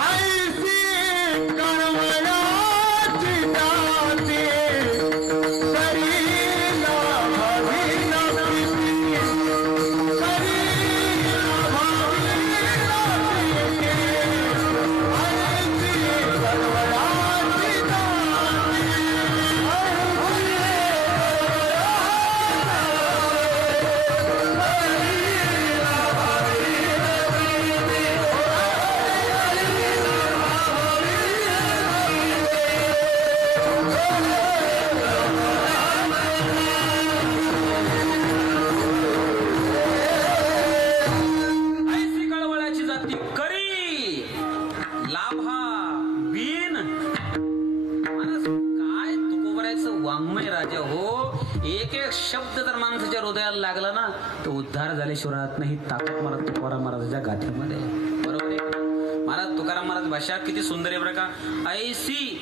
शब्द जर माणसाच्या हृदयाला लागला ना तर उद्धार झाल्याशिवाय नाही. ताकद महाराज तुकाराम महाराजांच्या गाथ्यामध्ये. बरोबर आहे महाराज? तुकाराम महाराज भाषा किती सुंदर आहे बरं का. ऐसी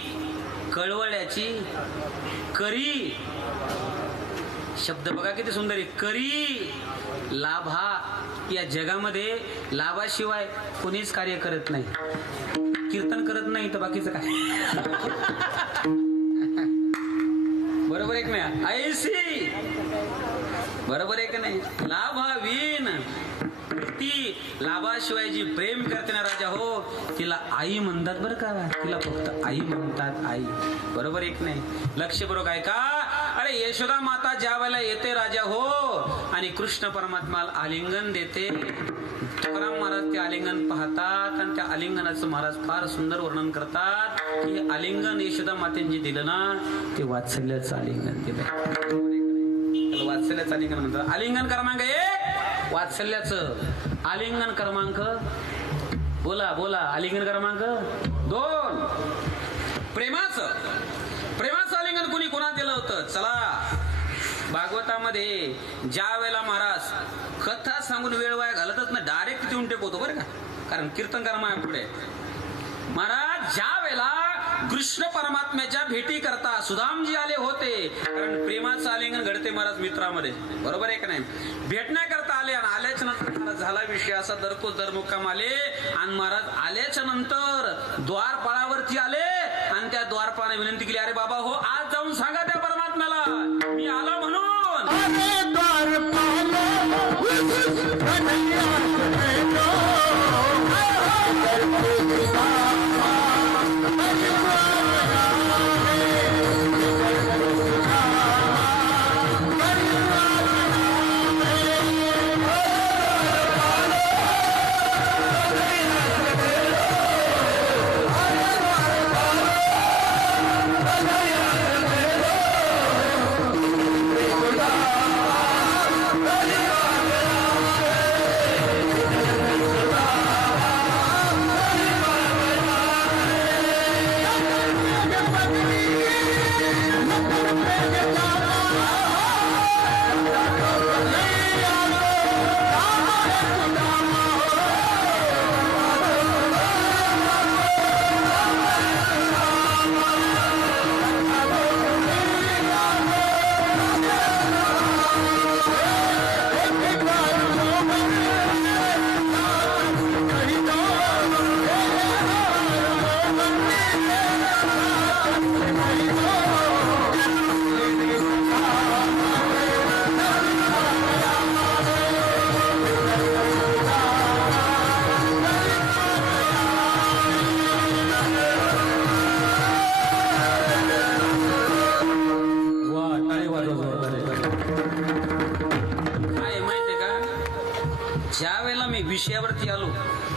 कळवळ्याची करी, शब्द बघा किती सुंदर आहे. करी लाभा. या जगामध्ये लाभाशिवाय कोणीच कार्य करत नाही. कीर्तन करत नाही तर बाकीचं काय? बरोबर आहे की नाही? ऐसी, बरोबर आहे की नाही? लाभावीन ती लाभाशिवाय जी प्रेम करते ना राजा हो तिला आई म्हणतात बरं का. तिला फक्त आई म्हणतात. आई. बरोबर आहे की नाही? लक्ष बरोबर आहे का? अरे यशोदा माता ज्या वेळेला येते राजा हो आणि कृष्ण परमात्माला आलिंगन देते, तुकाराम महाराज ते आलिंगन पाहतात आणि त्या आलिंगनाचं महाराज फार सुंदर वर्णन करतात की आलिंगन यशोदा मातेने दिलं ना ते वात्सल्याचं आलिंगन दिलं. वात्सल्याचं आलिंगन म्हणतात. आलिंगन क्रमांक 1 वात्सल्याचं. आलिंगन क्रमांक बोला बोला. आलिंगन क्रमांक 2 प्रेमाचं. प्रेमाचं आलिंगन कोणी कोणा दिलं होतं? चला भागवतामध्ये ज्या वेळेला महाराज कथा सांगून वेळ वाया घालतच ना डायरेक्ट देऊन टेकवतो बरं का. कारण कीर्तनकार माया पुढे महाराज ज्या वेळेला कृष्ण परमात्म्याच्या भेटी करता सुदामजी आले होते. कारण प्रेमाचं आलिंगन घडते महाराज मित्रामध्ये. बरोबर आहे का नाही? भेटण्याकरता आले आणि आल्याच्या नंतर झाला विषय असा दरको दरमुक्काम आले आणि महाराज आल्याच्या नंतर द्वारपाळावरती आले आणि त्या द्वारपाळाने विनंती केली, अरे बाबा हो आज जाऊन सांगा त्या परमात्म्याला मी आलो म्हणून.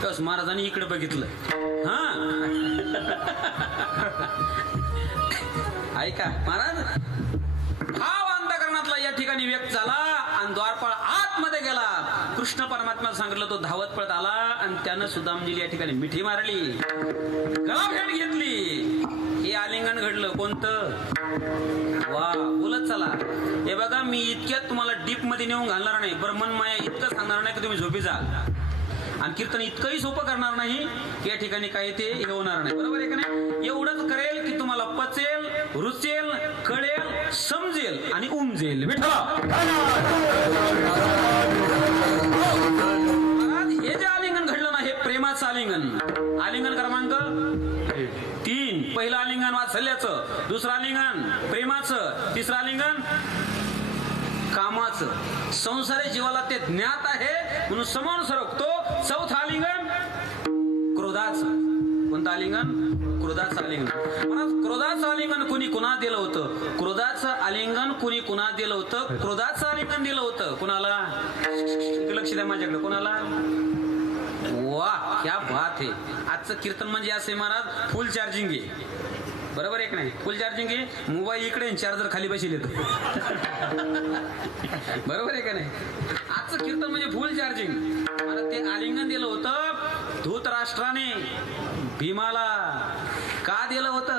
बस महाराजांनी इकडे बघितलं. हा ऐका महाराज, भाव अंतःकरणातला या ठिकाणी व्यक्त झाला आणि द्वारपाळ आतमध्ये गेला. कृष्ण परमात्म्याला सांगितलं, तो धावत पळत आला आणि त्यानं सुदामजीला या ठिकाणी मिठी मारली, गळाभेट घेतली. हे आलिंगन घडलं. कोणतं? वा, बोलत चला. हे बघा, मी इतक्यात तुम्हाला डीप मध्ये नेऊन घालणार नाही. ब्रह्मन माया इतकं सांगणार नाही की तुम्ही झोपी जाल, आणि कीर्तन इतकंही सोपं करणार नाही की या ठिकाणी काही ते हे होणार नाही. बरोबर आहे का नाही? एवढंच करेल की तुम्हाला पचेल, रुचेल, कळेल, समजेल आणि उमजेल. हे जे आलिंगन घडलं ना, हे प्रेमाचं आलिंगन. आलिंगन क्रमांक 3. पहिलं आलिंगन वात्सल्याचं, दुसरं आलिंगन प्रेमाचं, तिसरं आलिंगन कामाचं. संसारी जीवाला ते ज्ञात आहे म्हणून समोर सरकतो. चौथं आलिंगन क्रोधाचं. कोणतं आलिंगन? क्रोधाचं आलिंगन. क्रोधाचं आलिंगन कुणी कुणा दिलं होतं? क्रोधाचं आलिंगन कुणी कुणा दिलं होतं? क्रोधाचं आलिंगन दिलं होतं कुणाला? लक्ष द्या माझ्याकडे. कोणाला? वा, क्या बात आहे. आजचं कीर्तन म्हणजे असे महाराज, फुल चार्जिंग आहे. बरोबर आहे की नाही? फुल चार्जिंग आहे. मोबाईल इकडे, चार्जर खाली बसेल येतो. बरोबर आहे का नाही? आजचं कीर्तन म्हणजे फुल चार्जिंग. मला ते आलिंगन दिलं होतं धृतराष्ट्राने भीमाला. का दिलं होतं?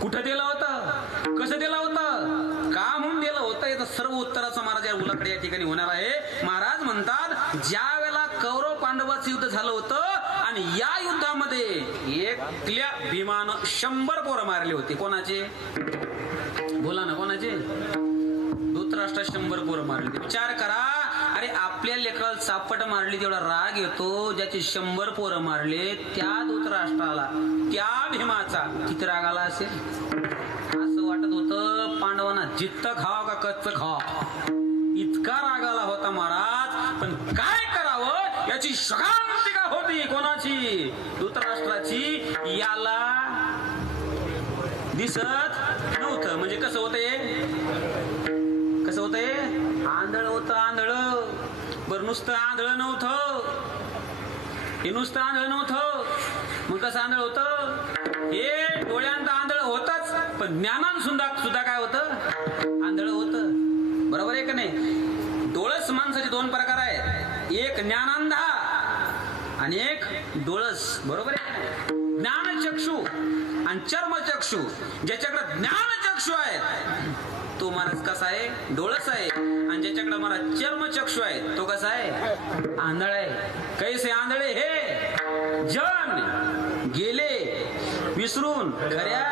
कुठं दिलं होतं? कसं दिलं होतं? का म्हणून दिलं होतं? याचं सर्व उत्तराचं महाराज या मुलाकडे या ठिकाणी होणार आहे. महाराज म्हणतात, ज्या वेळेला कौरव पांडवाचं युद्ध झालं होतं आणि या युद्धामध्ये एकल्या भीमानं 100 पोरं मारले होते. कोणाचे? बोला ना, कोणाचे? धृतराष्ट्र 100 पोरं मारले. विचार करा, अरे आपल्या लेकराला चापट मारली तेवढा राग येतो. ज्याचे 100 पोरं मारले त्या धृतराष्ट्राला, त्या भीमाचा किती राग आला असेल? असं वाटत होतं पांडवांना जित्त खावा का कच्च खावा, इतका राग आला होता महाराज. पण काय करावं, याची शकांतिका होती. कोणाची? धृतराष्ट्राची. याला दिसत नव्हतं. म्हणजे कसं होतंय? कसं होतंय? आंधळ होतं, आंधळ. बरं, नुसतं आंधळ नव्हतं. हे नुसतं आंधळ नव्हतं. मग कसं आंधळ होतं? हे डोळ्यांत आंधळ होतच, पण ज्ञानान सुद्धा काय होतं? आंधळ होतं. बरोबर आहे का नाही? डोळस माणसाचे 2 प्रकार आहेत. एक ज्ञानांधा आणि एक डोळस. बरोबर आहे? ज्ञानचक्षु आणि चर्मचक्षु. ज्याच्याकडे ज्ञानचक्षु आहे तो माणूस कसा आहे? डोळस आहे. आणि ज्याच्याकडे मला चर्मचक्षु आहे तो कसा आहे? आंधळ आहे. कैसे आंधळे हे जन गेले विसरून खऱ्या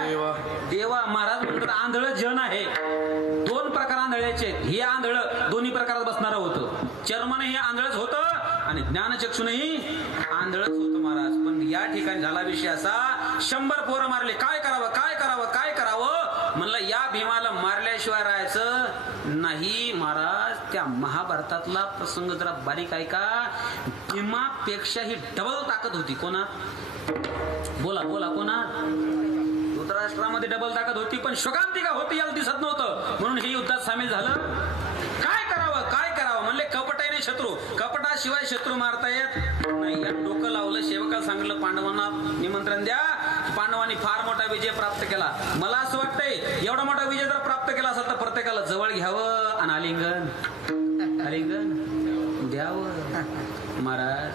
देवा. महाराज म्हणतात आंधळ जन आहे. 2 प्रकार आंधळ्याचे. हे आंधळ दोन्ही प्रकारात बसणार होतं. चर्मनही आंधळच होतं आणि ज्ञानचक्षुनही आंधळच होतं महाराज. पण या ठिकाणी झाला विषय असा, 100 पोरं मारले. काय करावं, काय करावं, काय करावं? म्हणलं या भीमाला मारल्याशिवाय राहायचं नाही महाराज. त्या महाभारतातला प्रसंग जरा बारीक ऐका. भीमापेक्षाही डबल ताकद होती. कोणा? बोला बोला, कोणा? धृतराष्ट्रामध्ये डबल ताकद होती, पण शोकांतिका होती, याला दिसत नव्हतं. म्हणून हे युद्धात सामील झालं. काय करावं, काय करावं? म्हणले कपटाने शत्रू. कपटाशिवाय शत्रू मारता येत नाही. या डोकं लावलं. सेवकाला सांगितलं पांडवांना निमंत्रण द्या. पांडवांनी फार मोठा विजय प्राप्त केला. मला असं वाटतंय एवढा मोठा विजय जर प्राप्त केला असेल तर प्रत्येकाला जवळ घ्यावं आणि आलिंगन द्यावं. महाराज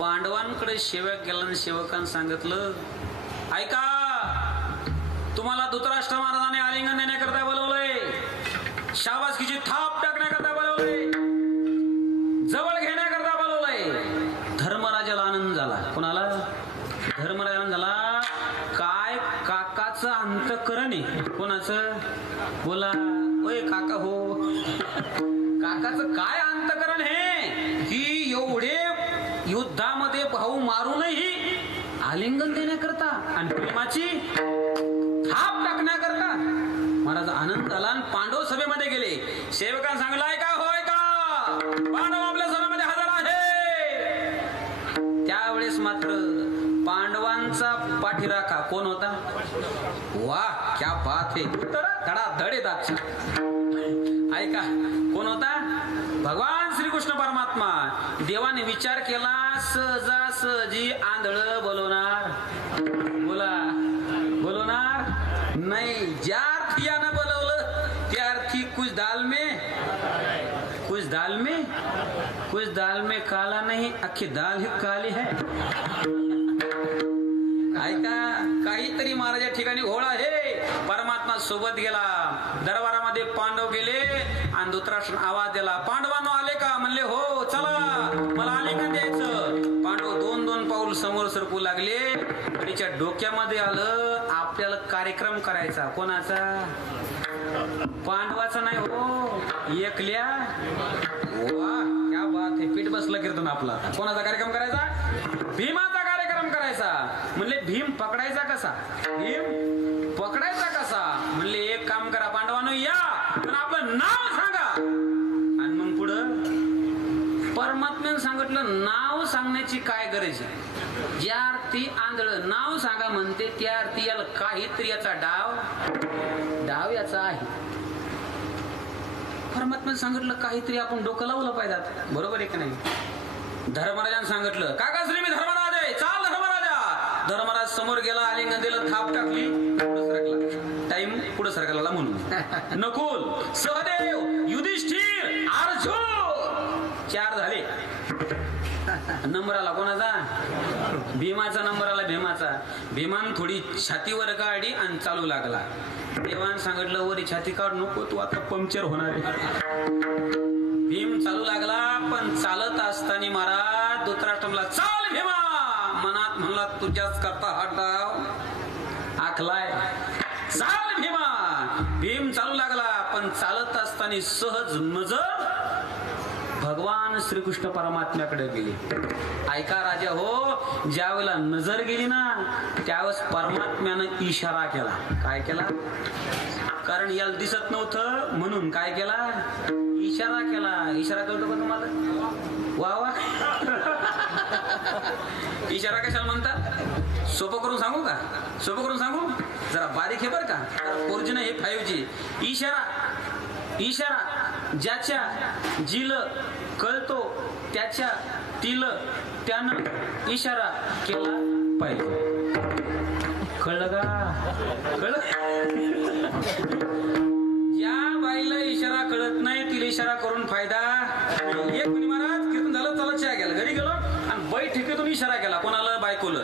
पांडवांकडे सेवक गेला आणि सेवकांनी सांगितलं, ऐका, तुम्हाला धृतराष्ट्र महाराजांनी आलिंगन देण्याकरता बोलवलंय, शाबासकीची थाप टाकण्याकरता बोलवलंय, जवळ घेण्याकरता बोलवलंय. धर्मराजाला आनंद झाला. कोणाला? धर्मराजाला झाला. काय काकाचं अंतःकरण आहे. कोणाचं? बोला. ओय काका हो. काकाचं काय अंतःकरण आहे की एवढे युद्धामध्ये भाऊ मारूनही आलिंगन देण्याकरता आणि प्रेमाची थाप टाकण्याकरता. महाराज आनंद झाला आणि पांडव सभेमध्ये गेले. सेवकांना सांगितलं, ऐका, होय का पांडव आपल्या सभेमध्ये हजर आहे. त्यावेळेस मात्र पांडवांचा पाठीराखा कोण होता? वाह, क्या बात है. धडा धड येतात. ऐका, कोण होता? भगवान श्री श्रीकृष्ण परमात्मा देवाने विचार केला, सहजासहजी आंधळ बोलवणार? बोलवणार नाही. ज्या अर्थी यानं बोलवलं त्या अर्थी कुछ दाल में काला नहीं, अख्खी दाल ही काली है. ऐका, काहीतरी महाराजा ठिकाणी घोळ आहे. परमात्मा सोबत गेला, दरबारामध्ये पांडव गेले आणि धृतराष्ट्र आवाज दिला, पांडवांनो आले का? म्हणले हो, चला मला आलिंगन द्यायचं. पांडव 2-2 पाऊल समोर सरकू लागले. तिच्या डोक्यामध्ये आलं आपल्याला कार्यक्रम करायचा. कोणाचा? पांडवाचा नाही हो, एकल्या. वा क्या बात आहे, पीठ बसलं कीर्तन आपला. कोणाचा कार्यक्रम करायचा? भीमाचा कार्यक्रम करायचा. म्हणले भीम पकडायचा कसा? म्हणले एक काम करा पांडवांनो, या पण आपलं नाव सांगा. आणि मग पुढं परमात्म्यानं सांगितलं नाव सांगण्याची काय गरज आहे? ज्या अर्थी आंधळ नाव सांगा म्हणते त्या अर्थी याला काहीतरी याचा डाव याचा आहे. परमात्म्यानं सांगितलं काहीतरी आपण डोकं लावलं पाहिजे. बरोबर आहे की नाही? धर्मराजानं सांगितलं काका श्री मी धर्मराज आहे, चाल धर्मराजा. धर्मराज समोर गेला, आलिंगन दिलं, थाप टाकली, पुढे सरकला. टाइम पुढे सरकला म्हणून. नकुल, सहदेव, युधिष्ठिर, अर्जुन 4 झाले. नंबर आला कोणाचा? भीमाचा नंबर आला. भीमान थोडी छातीवर काढली आणि चालू लागला. देवान सांगितलं वरी छाती काढ नको, तू आता पंक्चर होणार आहे. भीम चालू लागला, पण चालत असताना महाराज धृतराष्ट्राला चाल भीमा मनात म्हणला, तुझ्याच करता हा डाव आखलाय, चाल भीमा. भीम चालू लागला, पण चालत असताना सहज नजर भगवान श्रीकृष्ण परमात्म्याकडे गेली. ऐका राजा हो, ज्या वेळेला नजर गेली ना त्यावेळेस परमात्म्यानं इशारा केला. काय केला? कारण याला दिसत नव्हतं म्हणून काय केला? इशारा केला. इशारा कळतो का तुम्हाला? वा इशारा कशाला म्हणतात? सोपं करून सांगू का? जरा बारीक हे बरं का, 4G हे 5G. इशारा ज्याच्या जिल कळतो त्याच्या तिल त्यानं इशारा केला पाहिजे. कळलं का? ज्या बाईला इशारा कळत नाही तिला इशारा करून फायदा. एक मिनिट महाराज कीर्तन झालं, चला चहा घ्यायला. घरी गेलो आणि बैठकीतून इशारा केला. कोणाला? बायकोला.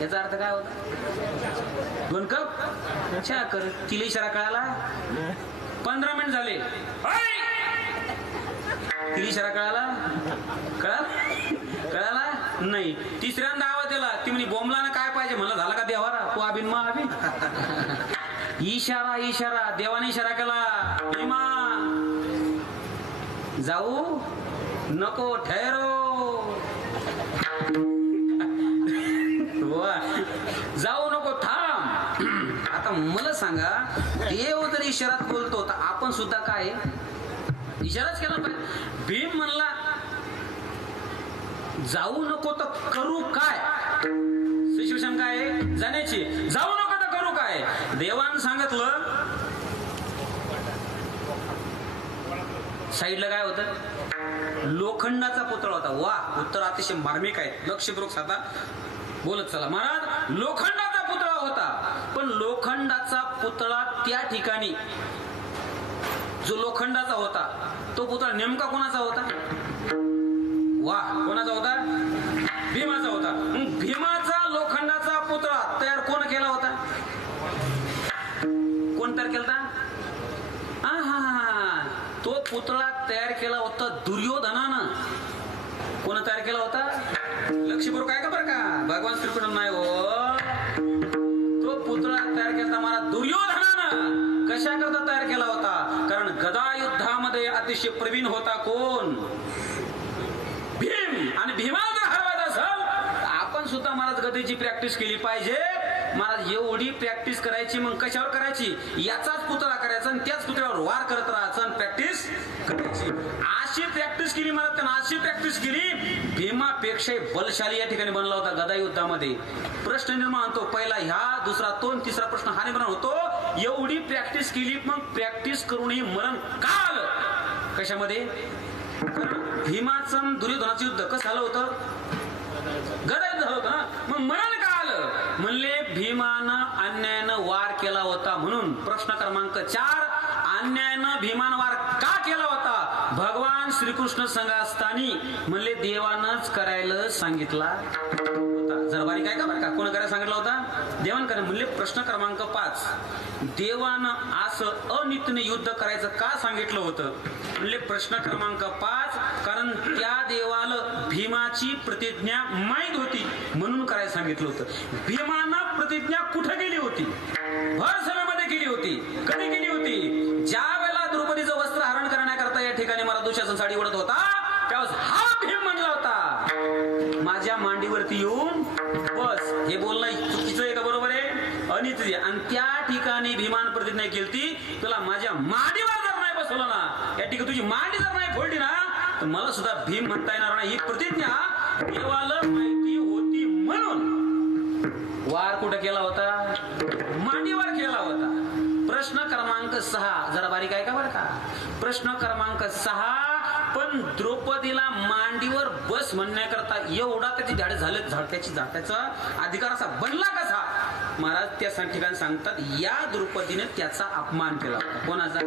याचा अर्थ काय होता? 2 कप चहा कर. तिला इशारा कळाला. 15 मिनिट झाले. तिला इशारा कळाला नाही. तिसऱ्यांदा आवाज दिला. ती म्हणे बोंबलानं काय पाहिजे? म्हणलं झाला का देवारा? तू अभिन मा अभिन. इशारा देवाने इशारा केला. भीमा जाऊ नको, ठहरो. जाऊ नको, थांब. आता मला सांगा, देव जर इशारात बोलतो तर आपण सुद्धा काय इशाराच केला पाहिजे. भीम म्हणला जाऊ नको तर करू काय? सिच्युएशन काय आहे जाण्याची? जाऊ नको तर करू काय? देवानं सांगितलं. साईडला काय होतं? लोखंडाचा पुतळा होता. वा, उत्तर अतिशय मार्मिक आहे. लक्षपूर्वक साधा बोलत चला. महाराज लोखंडाचा पुतळा होता, पण लोखंडाचा पुतळा त्या ठिकाणी जो लोखंडाचा होता तो पुतळा नेमका कोणाचा होता? वा, कोणाचा होता? भीमाचा होता. भीमाचा लोखंडाचा पुतळा तयार कोण केला होता? कोण तयार केला? तो पुतळा तयार केला होता दुर्योधनानं. कोण तयार केला होता? लक्षपूर्वक काय का बरं का, भगवान श्रीकृष्ण नाही हो. तो पुतळा तयार केला मला दुर्योधनानं. कशा करता तयार केला होता? कारण गदा युद्धामध्ये अतिशय प्रवीण होता कोण? भीम. आणि भीमाला जर हरवायचं असेल तर आपण सुद्धा महाराज गदेची प्रॅक्टिस केली पाहिजे. महाराज एवढी प्रॅक्टिस करायची. मग कशावर करायची? याचाच पुतळा करायचा आणि त्याच पुतळ्यावर वार करत राहायचं आणि प्रॅक्टिस करायची. अशी प्रॅक्टिस केली महाराज. त्यानं अशी प्रॅक्टिस केली, भीमापेक्षाही बलशाली या ठिकाणी बनला होता गदा युद्धामध्ये. प्रश्न निर्माण होतो पहिला ह्या, दुसरा तो, तिसरा प्रश्न हा निर्माण होतो. एवढी प्रॅक्टिस केली, मग प्रॅक्टिस करूनही मरण का आलं? कशामध्ये? कारण भीमाचं आणि दुर्योधनाचं युद्ध कसं झालं होतं? गदा झालं होतं ना. मग मरण का आलं? म्हणले भीमानं अन्यायानं वार केला होता म्हणून. प्रश्न क्रमांक 4, अन्यायानं भीमानं वार का केला होता? भगवान श्रीकृष्ण संघ असताना म्हणले देवानंच करायला सांगितला होता. जरा बारीक आहे का बरं का? कोण करायला सांगितला होता? देवान करायला. म्हणले प्रश्न क्रमांक 5, देवानं असं अनितीने युद्ध करायचं का सांगितलं होतं? म्हणले प्रश्न क्रमांक 5, कारण त्या देवाला भीमाची प्रतिज्ञा माहीत होती म्हणून करायला सांगितलं होतं. भीमानं प्रतिज्ञा कुठे केली होती? भर सभेमध्ये केली होती. कधी केली होती? ज्या वेळेला द्रौपदीचं वस्त्र हरण करण्याकरता या ठिकाणी मला दुशासन साडी उडत होता त्यावेळेस हा भीम म्हणला होता माझ्या मांडीवरती येऊन बस. हे बोलणं चुकीचं आहे का बरोबर आहे? अनित. आणि त्या ठिकाणी भीमान प्रतिज्ञा केली तुला माझ्या मांडीवर जर नाही बसवलं ना, या ठिकाणी तुझी मांडी जर नाही फोडली ना तर मला सुद्धा भीम म्हणता येणार नाही. ही प्रतिज्ञा देवाला माहिती होती म्हणून वार कुठं केला होता? मांडीवर केला होता. प्रश्न क्रमांक 6 जरा बारीक आहे का बरं का? प्रश्न क्रमांक 6, पण द्रौपदीला मांडीवर बस म्हणण्याकरता एवढा त्याची धाड झालं, त्याचा अधिकार असा बनला कसा? महाराज त्या ठिकाणी सांगतात या द्रौपदीने त्याचा अपमान केला होता. कोणाचा?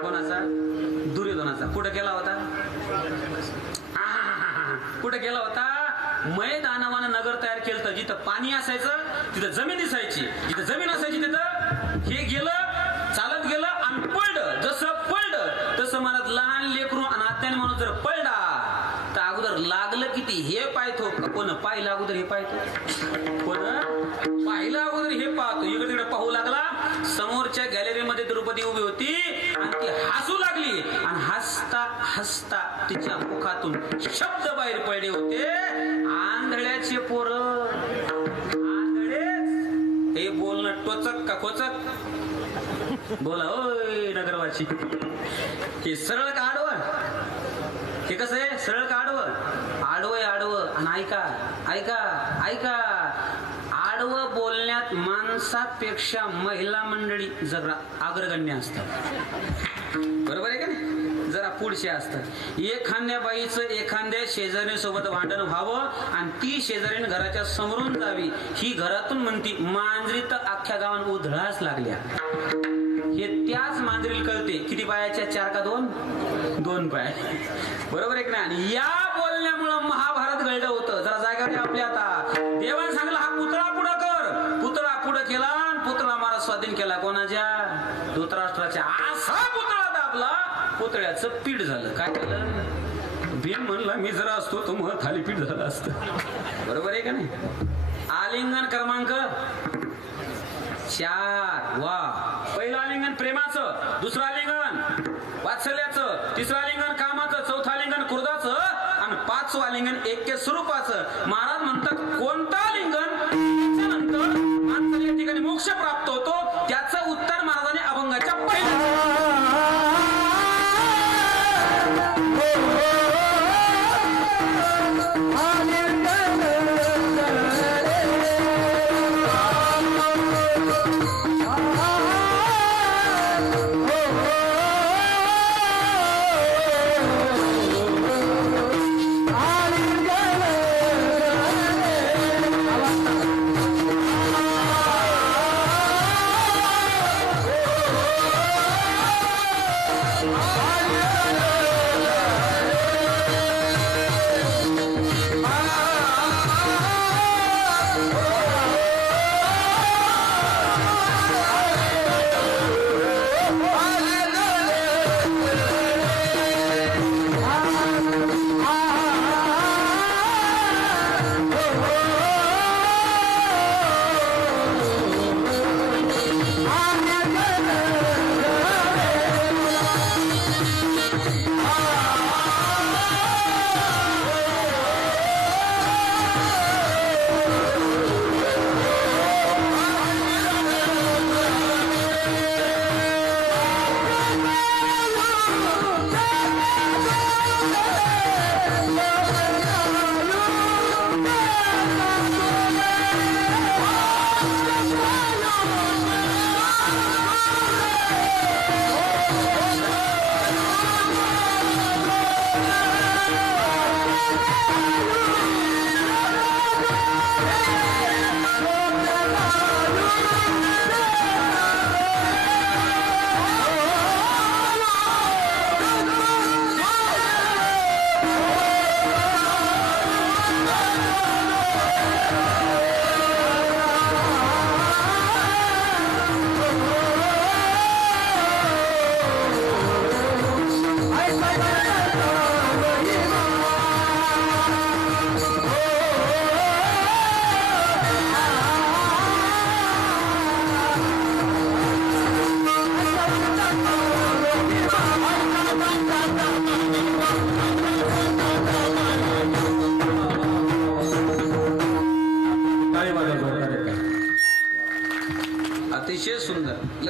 कोणाचा? दुर्योधनाचा. कुठं केला होता? कुठं केला होता? मैदानावानं नगर तयार केलं. जिथं पाणी असायचं तिथं जमीन दिसायची, जिथं जमीन असायची तिथं हे गेलं, चालत गेलं आणि पळलं. जसं पळलं तसं म्हणत लहान लेकरू आणि आत्याने म्हणून जर पळला तर अगोदर लागलं किती हे पाहतो. कोण पाहिलं अगोदर हे पाहतो? कोण पाहिलं अगोदर हे पाहतो. इकडे तिकडे पाहू लागला. समोरच्या गॅलरीमध्ये द्रौपदी उभी होती आणि ती हसू लागली आणि हसता हसता तिच्या मुखातून शब्द बाहेर पडले होते, आंधळ्याचे पोरं. आंधळेच. हे बोलणं टोचक का खोचक? बोला ओय नगरवासी. हे सरळ का आडवं? हे कसं आहे? सरळ का आडवं? आडवं आहे आडवं. आणि ऐका ऐका ऐका, आडवं बोलण्यात माणसापेक्षा महिला मंडळी जरा अग्रगण्य असतात. बरोबर आहे का नाही? जरा पुढचे असतात. एखाद्या बाईचं एखाद्या शेजारी सोबत भांडण व्हावं आणि ती शेजारीने घराच्या समोरून जावी, ही घरातून म्हणती मांजरी तर अख्ख्या गावात उधळाच लागल्या. हे त्याच मांजरीला कळते किती पायाच्या? 4 का 2? 2 पाय. बरोबर आहे की नाही? आणि या बोलण्यामुळं महाभारत घडलं होतं. जरा जागा आपल्या आता देवाने सांगलं हा पुतळा पुढं कर. पुतळा पुढं केला आणि पुतळा मारा स्वाधीन केला. कोणाच्या? धृतराष्ट्राच्या. असा पुतळा दाबला, पुतळ्याचं पीठ झालं. काय झालं? भीम म्हणला मी जरा असतो तर मग थालीपीठ झालं असतं. बरोबर आहे का नाही? आलिंगन क्रमांक 4. वा. पहिलं आलिंगन प्रेमाचं, दुसरं आलिंगन वात्सल्याचं, तिसरं आलिंगन कामाचं, चौथं आलिंगन क्रोधाचं आणि 5वं आलिंगन ऐक्य स्वरूपाचं. महाराज म्हणतात कोणतं आलिंगन त्याच्यानंतर माणसाला या ठिकाणी मोक्ष प्राप्त होतो त्याचं उत्तर महाराजांनी अभंगाच्या पहिल्या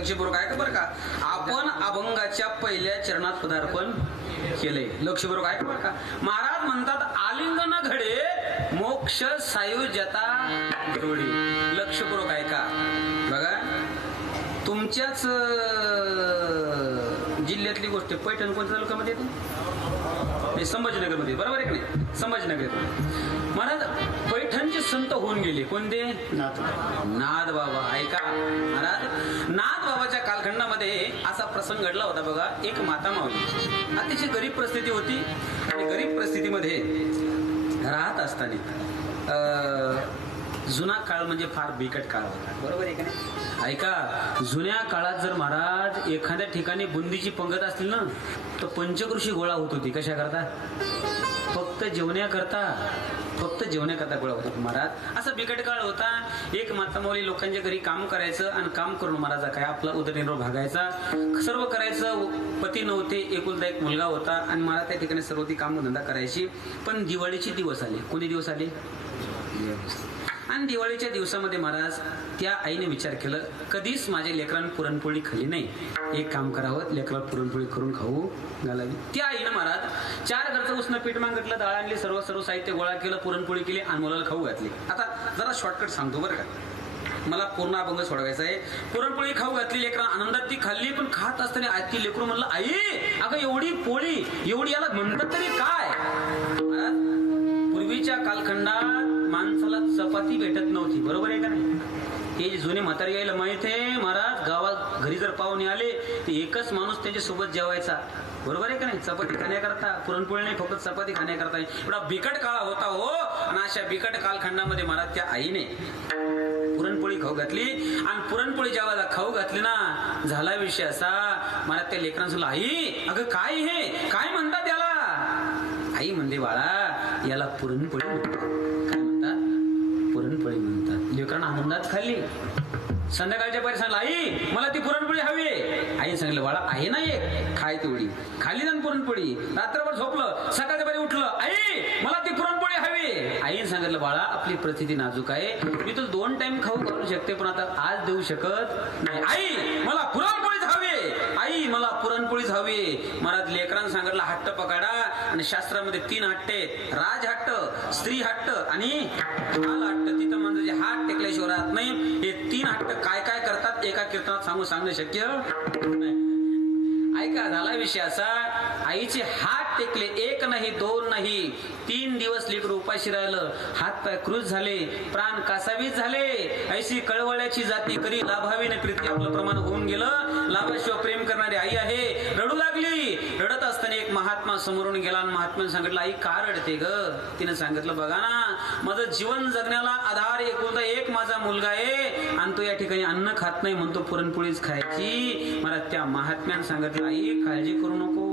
लक्षपूर्वक आहे का बरं का. आपण अभंगाच्या पहिल्या चरणात पदार्पण केलंय. लक्षपूर्वक आहे का बरं का. महाराज म्हणतात आलिंगन घडे मोक्ष सायुज्यता जोडी. लक्षपूर्वक आहे का बघा. तुमच्याच जिल्ह्यातली गोष्ट. पैठण कोणत्या तालुक्यामध्ये येते? संभाजीनगरमध्ये. बरोबर आहे की नाही. संभाजीनगर. महाराज पैठणचे संत होऊन गेले. कोणते? नाथ बाबा. ऐका महाराज, नाथ बाबाच्या कालखंडामध्ये असा प्रसंग घडला होता बघा. एक माता मावली, अतिशय गरीब परिस्थिती होती आणि गरीब परिस्थितीमध्ये राहत असताना जुना काळ म्हणजे फार बिकट काळ होता. बरोबर आहे का नाही. ऐका, जुन्या काळात जर महाराज एखाद्या ठिकाणी बुंदीची पंगत असतील ना तर पंचकृषी गोळा होत होती. कशा करता? फक्त जेवण्याकरता गोळा होत होती महाराज. असा बिकट काळ होता. एक मातामौली लोकांच्या घरी काम करायचं आणि काम करून महाराजा काय आपला उदरनिर्वाह भागायचा. सर्व करायचं. पती नव्हते, एकुलता एक मुलगा होता आणि महाराज त्या ठिकाणी सर्व ती कामधंदा करायची. पण दिवाळीचे दिवस आले. कोणते दिवस आले? आणि दिवाळीच्या दिवसामध्ये महाराज त्या आईने विचार केलं, कधीच माझ्या लेकरांनी पुरणपोळी खाल्ली नाही, एक काम करावं, लेकराला पुरणपोळी करून खाऊ घालावी. त्या आईनं महाराज 4 घरचं उसनं पीठ मागितलं, डाळ आणली, सर्व साहित्य गोळा केलं, पुरणपोळी केली आणि मुलाला खाऊ घातली. आता जरा शॉर्टकट सांगतो बरं का, मला पूर्ण अभंग सोडवायचा आहे. पुरणपोळी खाऊ घातली, लेकरा आनंदात ती खाल्ली. पण खात असताना ती लेकरू म्हणलं, आई अगं एवढी पोळी, एवढी याला म्हणतात तरी काय. पूर्वीच्या कालखंडात माणसाला चपाती भेटत नव्हती. बरोबर आहे का नाही. ते जुने म्हातारी यायला माहित आहे महाराज, गावात घरी जर पाहुणे आले तर एकच माणूस त्यांच्यासोबत जेवायचा. बरोबर आहे का नाही. चपाती खाण्याकरता, पुरणपोळी नाही, फक्त चपाती खाण्याकरता. एवढा बिकट काळ होता हो. आणि अशा बिकट कालखंडामध्ये महाराज त्या आईने पुरणपोळी खाऊ घातली. आणि पुरणपोळी जेव्हा खाऊ घातली ना, झाला विषय असा, महाराज त्या लेकरांना सांगितलं, आई अगं काय हे, काय म्हणतात याला. आई म्हणते, बाळा याला पुरणपोळी म्हणतात. काय म्हणतात? पुरणपोळी म्हणतात. लेकरांना आनंदात खाल्ली. संध्याकाळच्या पारी सांगलं, आई मला ती पुरणपोळी हवी. आईने सांगितलं, बाळा आहे ना एक, खाय तेवढी. खाल्ली ना पुरणपोळी. रात्रभर झोपलं, सकाळच्या पारी उठलं, आई मला ती पुरणपोळी हवी. आईने सांगितलं, बाळा आपली परिस्थिती नाजूक आहे, मी तुला 2 टाइम खाऊ घालू शकते पण आता आज देऊ शकत नाही. आई मला पुरणपोळीच हवी, आई मला पुरणपोळीच हवी. महाराज लेकरांना सांगितलं, हट्ट पकडा. आणि शास्त्रामध्ये 3 हट्ट आहेत, राज हट्ट, स्त्री हट्ट आणि बाल हट्ट. तिथं म्हणजे हात टेकल्याशिवाय राहत नाही. हे 3 हट्ट काय काय करतात एका कीर्तनात सांगणं शक्य नाही. ऐका, झाला विषय असा, आईचे हात टेकले, 1 नाही 2 नाही 3 दिवस लेकरू उपाशी राहिलं. हात पाय क्रूज झाले, प्राण कासावीस झाले. ऐशी कळवळ्याची जाती करी लाभावी न प्रीती. आपलं प्रमाण होऊन गेलं. लाभाशिवाय प्रेम करणारी आई आहे. रडू लागली. रडत असताना एक महात्मा समोरून गेला आणि महात्म्याने सांगितलं, आई का रडते ग. तिने सांगितलं, बघा ना माझं जीवन जगण्याला आधार एकुलता एक माझा मुलगा आहे आणि तो या ठिकाणी अन्न खात नाही, म्हणतो पुरणपोळीच खायची. मला त्या महात्म्याने सांगितलं, आई काळजी करू नको,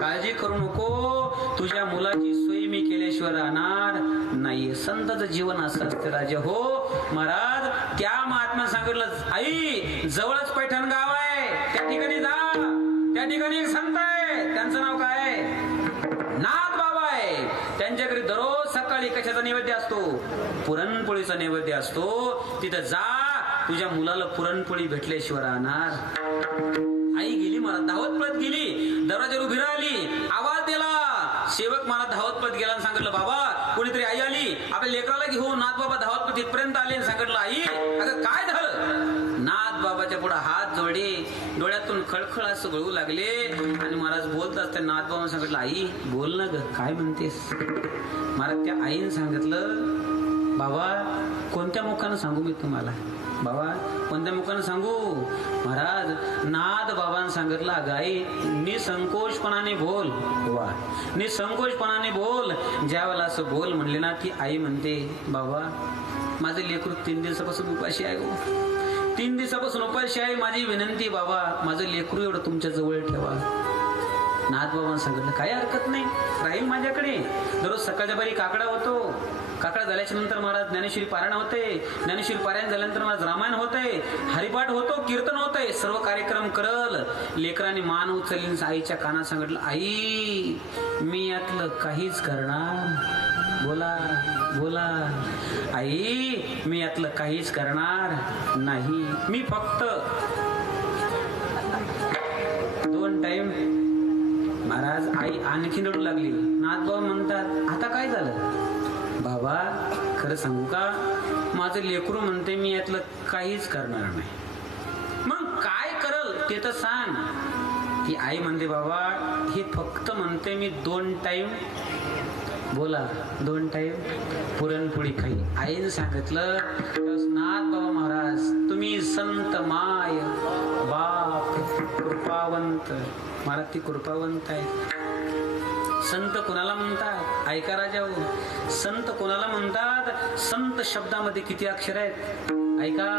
काळजी करू नको, तुझ्या मुलाची सोय मी केल्याशिवाय राहणार नाहीये. संताचं जीवन असं असते राजा हो. महाराज त्या महात्म्याने सांगितलं, आई जवळच पैठण गाव आहे, त्या ठिकाणी जा. त्या ठिकाणी एक संत आहे, त्यांचं नाव काय आहे? नाथ बाबा आहे. त्यांच्या घरी दररोज सकाळी कशाचा नैवेद्य असतो? पुरणपोळीचा नैवेद्य असतो. तिथं जा, तुझ्या मुलाला पुरणपोळी भेटल्याशिवाय राहणार. आई गेली, मला धावत पळत गेली, दरवाजावर उभी राहिली, आवाज दिला. सेवक मला धावत पळत गेला आणि सांगितलं, बाबा कोणीतरी आई आली, आपल्या लेकराला घेऊन. नाथ बाबा धावत पळत इथपर्यंत आले आणि सांगितलं, आई अगं काय झालं. नाथ बाबाच्या पुढे हात जोडले, डोळ्यातून खळखळ असं गळू लागले आणि महाराज बोलत असताना नाथ बाबांना सांगितलं, आई बोल ना ग, काय म्हणतेस. महाराज त्या आईने सांगितलं, बाबा कोणत्या मुखानं सांगू मी तुम्हाला. बाबा कोणत्या मुखानं सांगू. महाराज नाथ बाबांनी सांगितलं, अगं आई निसंकोचपणाने बोल. वा, निसंकोचपणाने बोल. ज्यावेळेला असं बोल म्हणले ना, ती आई म्हणते, बाबा माझं लेकरू 3 दिवसापासून उपाशी आहे हो. 3 दिवसापासून उपाशी आहे. माझी विनंती बाबा, माझं लेकरू एवढं तुमच्या जवळ ठेवा. नाथ बाबांनी सांगितलं, काही हरकत नाही, राहील माझ्याकडे. दररोज सकाळच्या बारी काकडा होतो. काकडा झाल्याच्या नंतर महाराज ज्ञानेश्वरी पारायण होते. ज्ञानेश्वरी पारायण झाल्यानंतर महाराज रामायण होते, हरिपाठ होतो, कीर्तन होतंय, सर्व कार्यक्रम करल. लेकरांनी मान उचलली, आईच्या कानात सांगितलं, आई मी यातलं काहीच करणार. बोला बोला. आई मी यातलं काहीच करणार नाही. मी फक्त टाइम. महाराज आई आणखी रडू लागली. नाथबाबा म्हणतात आता काय झालं? बाबा खरं सांगू का, माझं लेकरू म्हणते मी यातलं काहीच करणार नाही. मग काय करल ते तर सांग. ती आई म्हणते बाबा हे फक्त म्हणते मी 2 टाइम, बोला 2 टाइम पुरणपोळी खाई. आईने सांगितलं नाथ बाबा महाराज तुम्ही संत माय बाप कृपावंत. महाराज ती कृपावंत आहे. संत कोणाला म्हणतात? ऐका राजा हो, संत कोणाला म्हणतात? संत शब्दामध्ये किती अक्षर आहेत ऐका.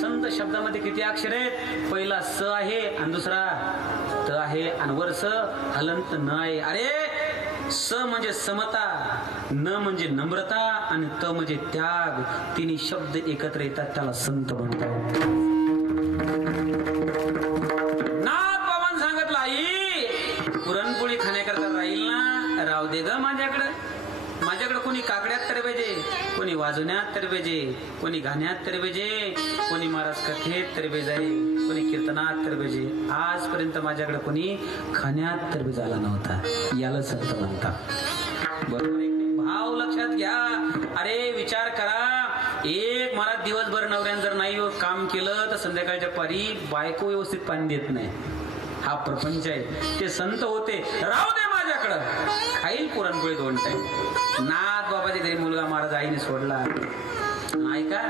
संत शब्दामध्ये किती अक्षर आहेत? पहिला स आहे आणि दुसरा त आहे आणि वर स हलंत न आहे. अरे स म्हणजे समता, न म्हणजे नम्रता आणि त म्हणजे त्याग. तिन्ही शब्द एकत्र येतात त्याला संत म्हणतात. नाथ बाबांनी सांगितलं आई पुरणपोळी खाण्याकरता राहील ना, राहू दे ग माझ्याकडं. माझ्याकडे कोणी काकड्यात तरबेजे, कोणी वाजवण्यात तरबेजे, कोणी गाण्यात तरबेजे, कोणी महाराज कथेत तरबेज आहे, कोणी कीर्तनात तरबेजे. आजपर्यंत माझ्याकडे कोणी खाण्यात तरबेज आला नव्हता. याला संत म्हणतात. बरोबर आहे. भाव लक्षात घ्या. अरे विचार करा, एक मला दिवसभर नवऱ्यानं जर नाही काम केलं तर संध्याकाळच्या पारी बायको व्यवस्थित पाणी देत नाही. हा प्रपंच आहे. ते संत होते. राहू दे माझ्याकडं, खाईल पुरणपोळी 2 टाइम. नाथ बाबाच्या घरी मुलगा महाराज आईने सोडला. ऐका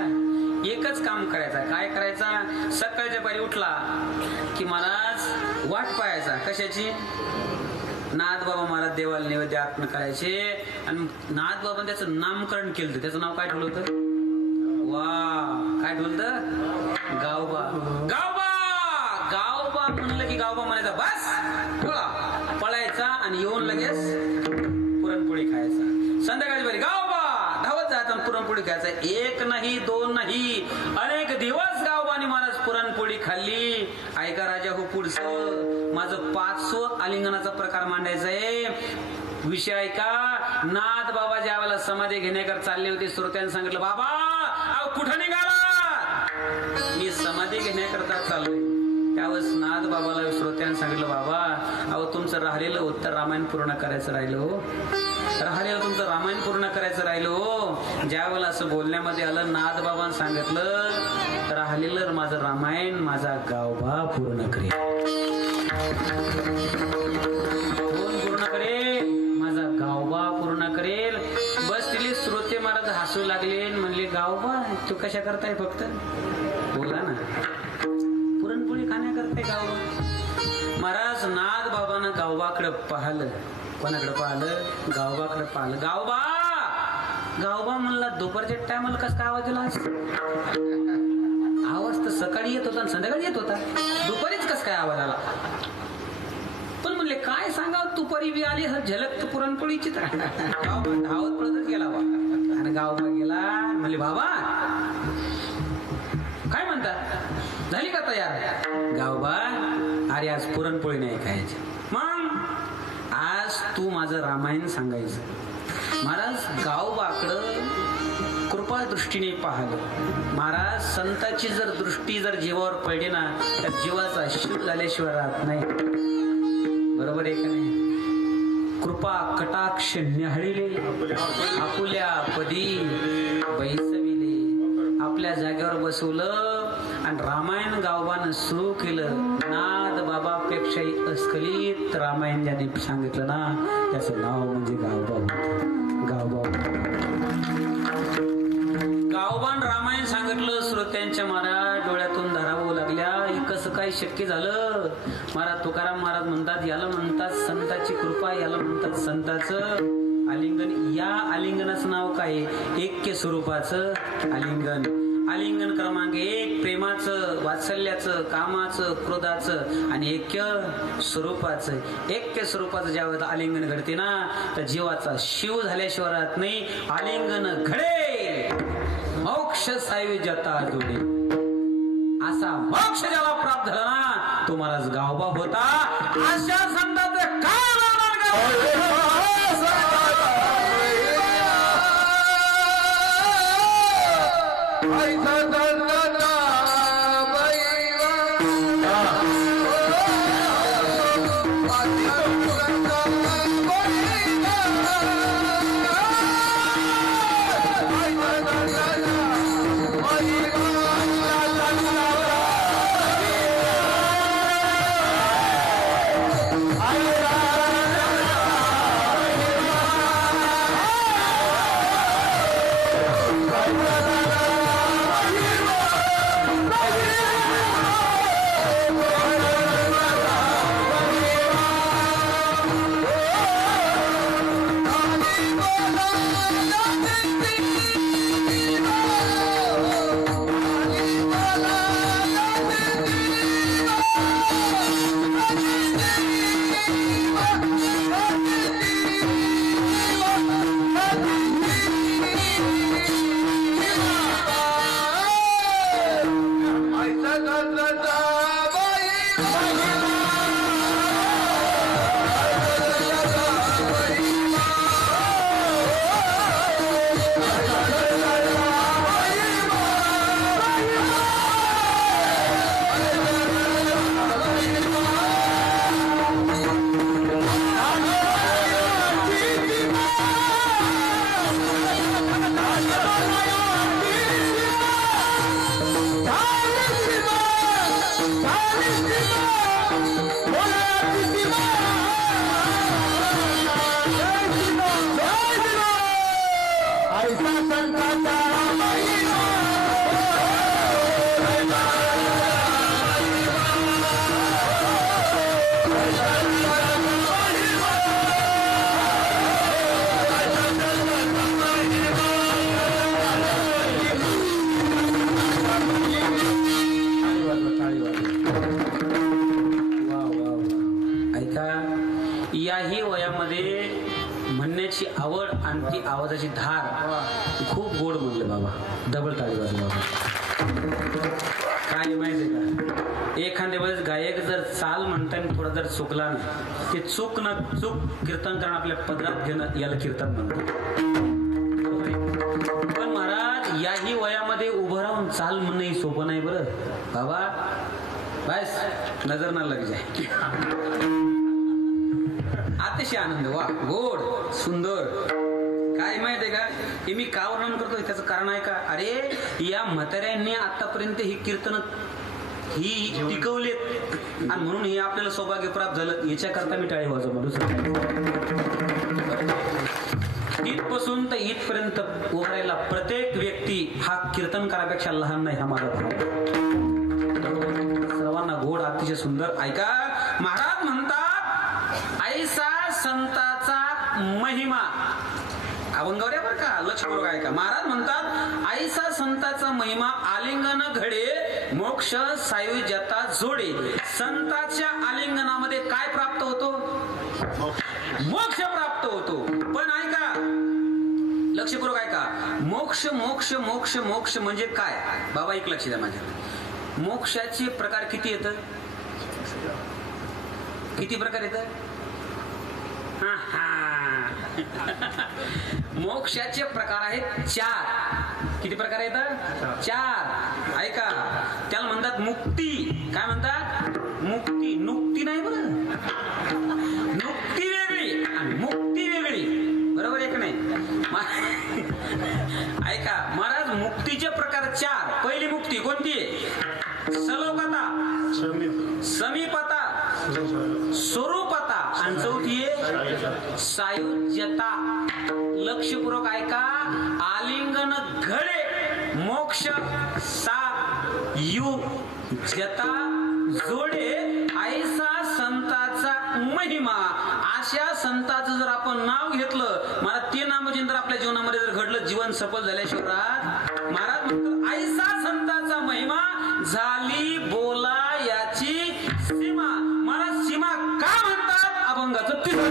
एकच काम करायचा. काय करायचा? सकाळच्या पारी उठला की महाराज वाट पाहायचा. कशाची? नाथ बाबा महाराज देवाला नैवेद्य अर्पण करायचे. आणि नाथ बाबा त्याचं नामकरण केलं. त्याचं नाव काय ठेवलं होतं? वा काय ठेवलं होतं? गावबा. गावबा गावबा म्हणलं की गावबा म्हणायचा बस पळा पळायचा आणि येऊन लगेच पुरणपोळी खायचा. संध्याकाळी बरी गावबा धावत जायचा पुरणपोळी खायचा. 1 नाही 2 नाही अनेक दिवस गावबाने महाराज पुरणपोळी खाल्ली. ऐका राजा हो, पुढचं माझं 5वं आलिंगनाचा प्रकार मांडायचा आहे. विषय ऐका. नाथ बाबा ज्या वेळेला समाधी घेण्याकर चालले होते, श्रोत्यांनी सांगितलं बाबा अहो कुठं निघाला? मी समाधी घेण्याकरता चाललोय. त्यावेळेस नाथ बाबाला श्रोत्यांनी सांगितलं बाबा अहो तुमचं राहिलेलं उत्तर रामायण पूर्ण करायचं राहिलं हो. राहिलेलं तुमचं रामायण पूर्ण करायचं राहिलं हो. ज्या वेळेला असं बोलण्यामध्ये आलं, नाथ बाबांनी सांगितलं राहिलेलं माझं रामायण माझा गावबा पूर्ण करेल. कोण पूर्ण करेल? माझा गावबा पूर्ण करेल. बस तिले श्रोते महाराज हसू लागले. म्हणले गावबा तू कशा करताय? फक्त बोला ना, पुरणपोळी खाण्याकरता गावबा. महाराज नाथ बाबांना गावबाकडे पाहिलं. कोणाकडे पाहिलं? गावबाकडे पाहिलं. गावबा गावबा म्हणला दुपारच्या टायमाला कस काय आवाज दिला? आवाज तर सकाळी येत होता आणि संध्याकाळी येत होता, दुपारीच कस काय आवाज आला? पण म्हणले काय सांगावं, दुपारी बी आली झलक तर पुरणपोळीची. गावबा धावत पळतच गेला बा. आणि गावबा गेला. म्हणले बाबा काय म्हणतात? झाली का तयार? गावबा अरे आज पुरणपोळी नाही खायची. मग आज तू माझं रामायण सांगायचं. महाराज गावबाकडं कृपा दृष्टीने पाहिलं. महाराज संताची जर दृष्टी जर जीवावर पडली ना तर जीवाचा शिव झाल्याशिवाय राहत नाही. बरोबर आहे का नाही? कृपा कटाक्ष न्याहाळिले आपुल्या पदी बैसविले. आपल्या जागेवर बसवलं आणि रामायण गावबानं सुरू केलं. नाथ बाबापेक्षाही अस्खलित रामायण ज्याने सांगितलं ना त्याचं नाव म्हणजे गावबा. गावबान रामायण सांगितलं. श्रोत्यांच्या महाराज डोळ्यातून धारा वाहू लागल्या. हे कसं काय शक्य झालं? महाराज तुकाराम महाराज म्हणतात याला म्हणतात संताची कृपा, याला म्हणतात संताचं आलिंगन. या आलिंगनाचं नाव काय? ऐक्य स्वरूपाचं आलिंगन. आलिंगन क्रमांक 1 प्रेमाचं, वात्सल्याचं, कामाचं, क्रोधाचं आणि ऐक्य स्वरूपाचं. ऐक्य स्वरूपाचं ज्यावेळेस आलिंगन घडते ना तर जीवाचा शिव झाल्याशिवाय राहत नाही. आलिंगन घडे मोक्ष सायुज्यता जोडे. असा मोक्ष ज्याला प्राप्त झाला ना तो महाराज गावबा होता. अशा संतांचं काय ऐसा संताचा महिमा याही वयामध्ये म्हणण्याची आवड आणि ती आवाजाची धार खूप गोड म्हणलं बाबा. डबल टाळी वाजली बाबा. काय माहितीये का, एखाद्या वेळेस गायक जर चाल म्हणताना थोडा जर चुकला ना, ते चूक ना चूक कीर्तन करणं आपल्या पदरात घेणं याला कीर्तन म्हणतात. पण महाराज याही वयामध्ये उभं राहून चाल म्हणणं सोपं नाही बरं बाबा. बस नजर ना लग जाय. अतिशय आनंद, वा गोड सुंदर. काय माहितीये का, हे मी का वर्णन करतोय त्याचं कारण आहे का, अरे या म्हाताऱ्यांनी आतापर्यंत ही कीर्तन ही टिकवलेत आणि म्हणून हे आपल्याला सौभाग्य प्राप्त झालं. याच्याकरता मी टाळी वाजवतो. इथपासून तर इथपर्यंत उभारायला प्रत्येक व्यक्ती हा कीर्तनकारापेक्षा लहान नाही, हा माझा भाव. सर्वांना गोड अतिशय सुंदर. ऐका, महाराज म्हणतात ऐसा संताचा महिमा. अभंगावर बरं का, लक्ष्मण ऐका. महाराज म्हणतात ऐसा संताचा महिमा आलिंगन घडे मोक्ष सायुज्यता जोडे. संताच्या आलिंगनामध्ये काय प्राप्त होतो? मोक्ष प्राप्त होतो. पण ऐका, लक्षपूर्वक ऐका, मोक्ष मोक्ष मोक्ष मोक्ष म्हणजे काय बाबा, एक लक्ष द्या माझ्या. मोक्षाचे प्रकार किती येतं? किती प्रकार येतं? मोक्षाचे प्रकार आहेत 4. किती प्रकार आहेत? 4. ऐका, त्याला म्हणतात मुक्ती. काय म्हणतात? मुक्ती. नुक्ती नाही बरं, नुक्ती वेगळी आणि मुक्ती वेगळी. बरोबर आहे का नाही? ऐका महाराज, मुक्तीचे प्रकार 4. पहिली मुक्ती कोणती आहे? सलोकता, समीपता, स्वरूपता आणि चौथी आहे सायुज्यता. लक्षपूर्वक ऐका, आलिंगन घडे मोक्ष सायुज्यता जोडे ऐसा संताचा महिमा. अशा संताचं जर आपण नाव घेतलं, मला ते नामचिंतन आपल्या जीवनामध्ये जर घडलं, जीवन सफल झाल्याशिवाय महाराज म्हणतात ऐसा संताचा महिमा झाली बोला याची सीमा. महाराज सीमा का म्हणतात? अभंगाचं तीर्थ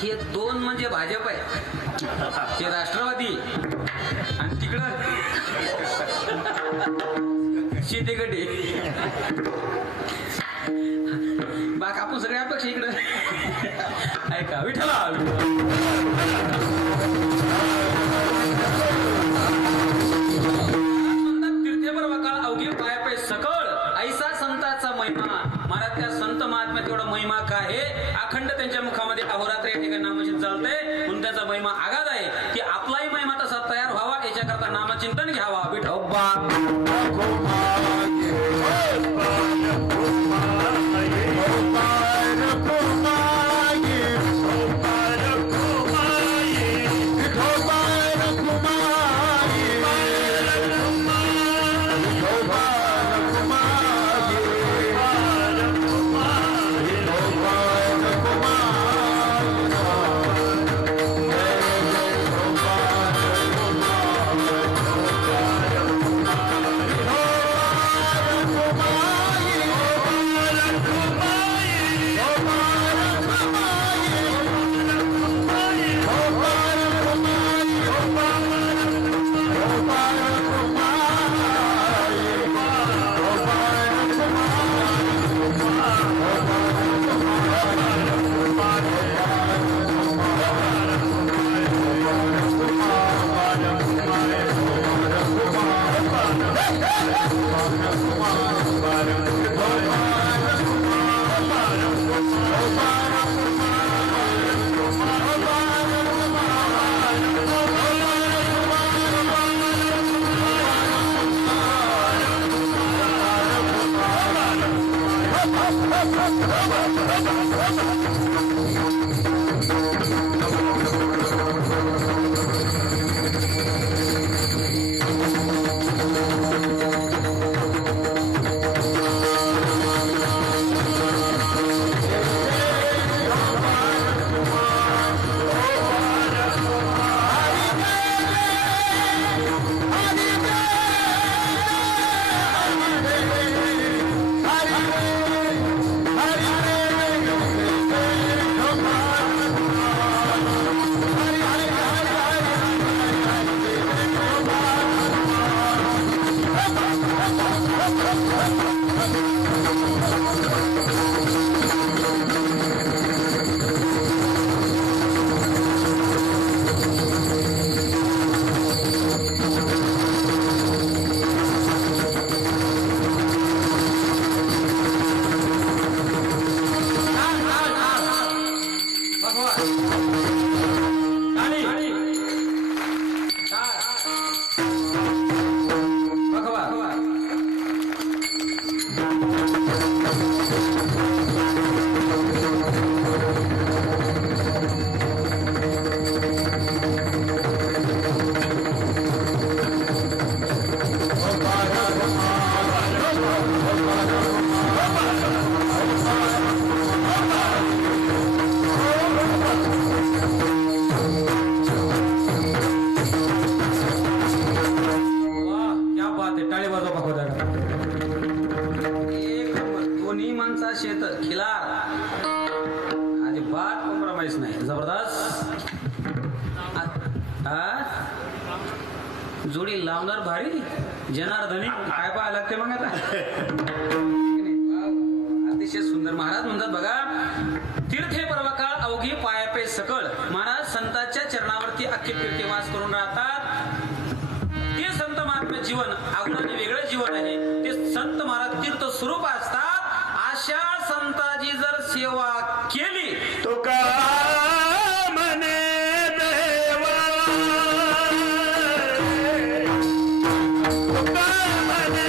हे 2 म्हणजे भाजप आहे, हे राष्ट्रवादी आणि तिकडं शेतीगडे. बाक आपण सगळे अपेक्षा इकडं. ऐका विठ्ठला तीर्थेवर वकाळ अवघी पाय पाय सकळ ऐसा संताचा महिमा. महाराज त्या संत महात्म्यात एवढा महिमा काय आहे, अखंड त्यांच्या मुखामध्ये अहोरात्र या ठिकाणी नामचिंतन चालतंय म्हणून त्याचा महिमा तागाद आहे की आपलाही महिमा तसा तयार व्हावा याच्याकरता नामचिंतन घ्यावा विठोबा शेत खिलार अजिबात कॉम्प्रोमाइज नाही जबरदस्त जोडी लावणार भारी जनार्दनी काय पाहायला लागते मग आता अतिशय सुंदर महाराज म्हणतात बघा तीर्थे पर्वकाळ अवघी पायापे सकळ महाराज संतांच्या चरणावरती अख्खे फिरके वास करून राहतात ते संत महात्म्य जीवन अगुणाने वेगळं जीवन आहे ते संत महाराज तीर्थ स्वरूप असतात अशा संतांची जर सेवा केली तो का मने देवा तो का मने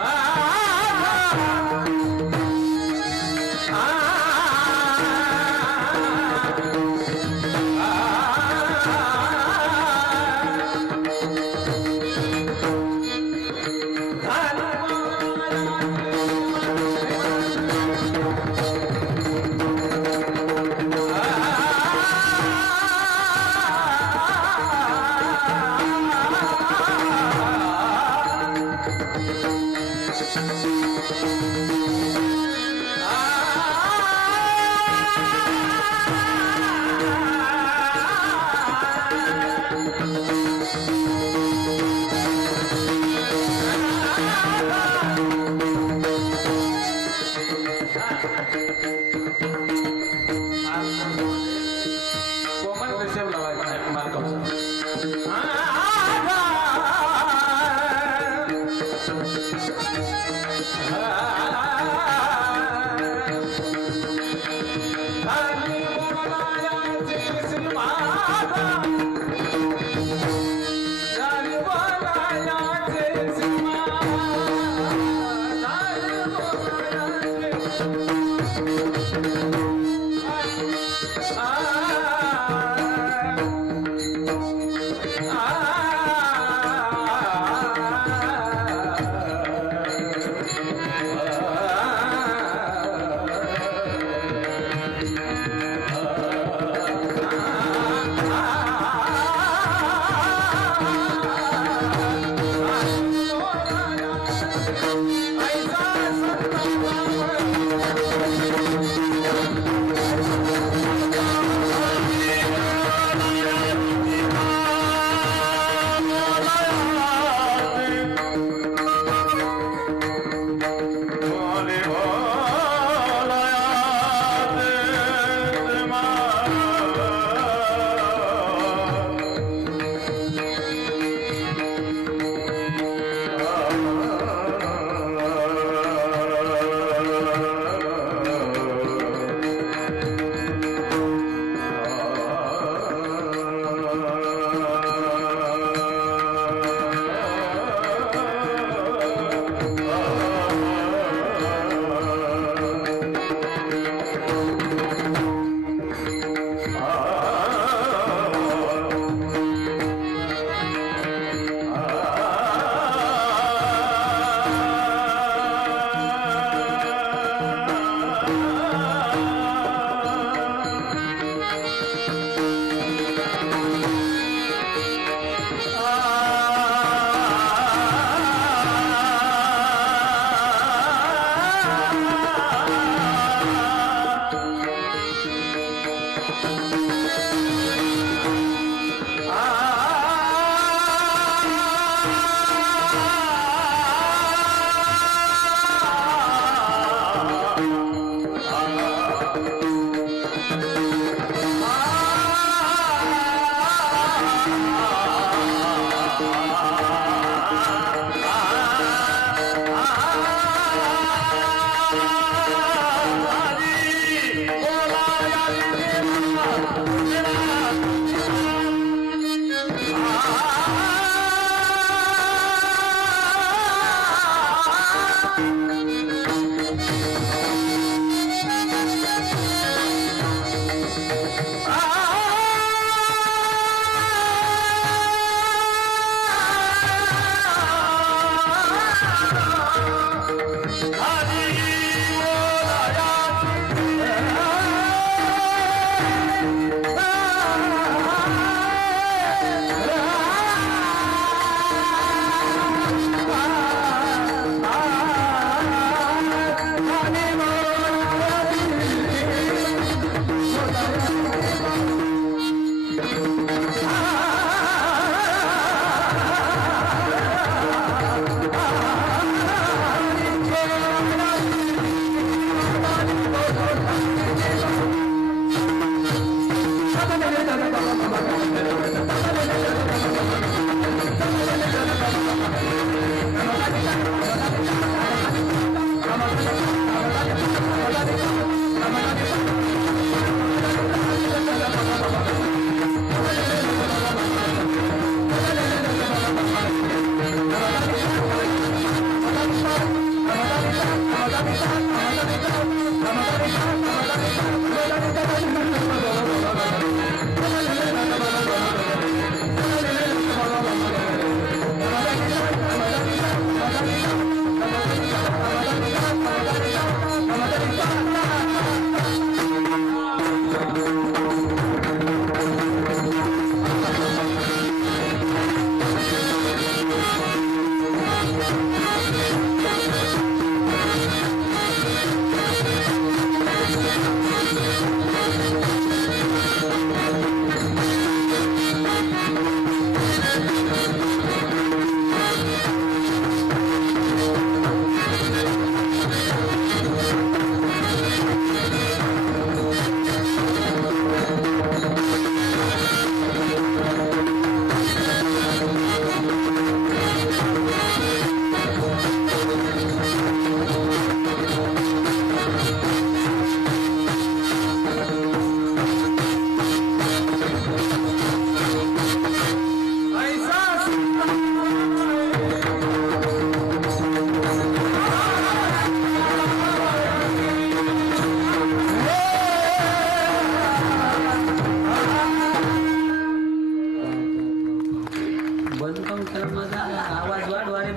आ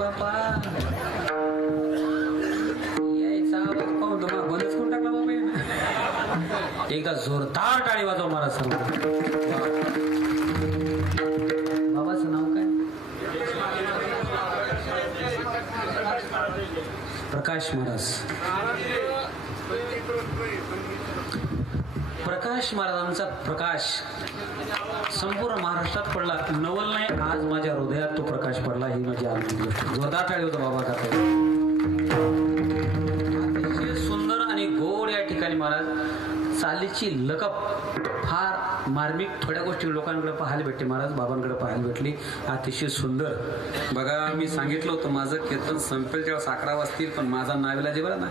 बापा यायचा आवाज पाहून तुम्हाला बंदच करून टाकला बाबा याने. एकदा जोरदार टाळी वाजव महाराज सांगतो. बाबाचं नाव काय? प्रकाश महाराज. प्रकाश महाराजांचा प्रकाश संपूर्ण महाराष्ट्रात पडला. नवल नाही, आज माझ्या हृदयात तो प्रकाश पडला. ही माझी आनंद गोष्ट. जोरदार टाळी होता बाबा का. अतिशय सुंदर आणि गोड या ठिकाणी महाराज चालीची लकप फार मार्मिक. थोड्या गोष्टी लोकांकडे पाहायला भेटते महाराज, बाबांकडे पाहायला भेटली. अतिशय सुंदर. बघा मी सांगितलं होतं माझं कीर्तन संपेल तेव्हा 11 वाजतील, पण माझा नाविलाज आहे बरं ना.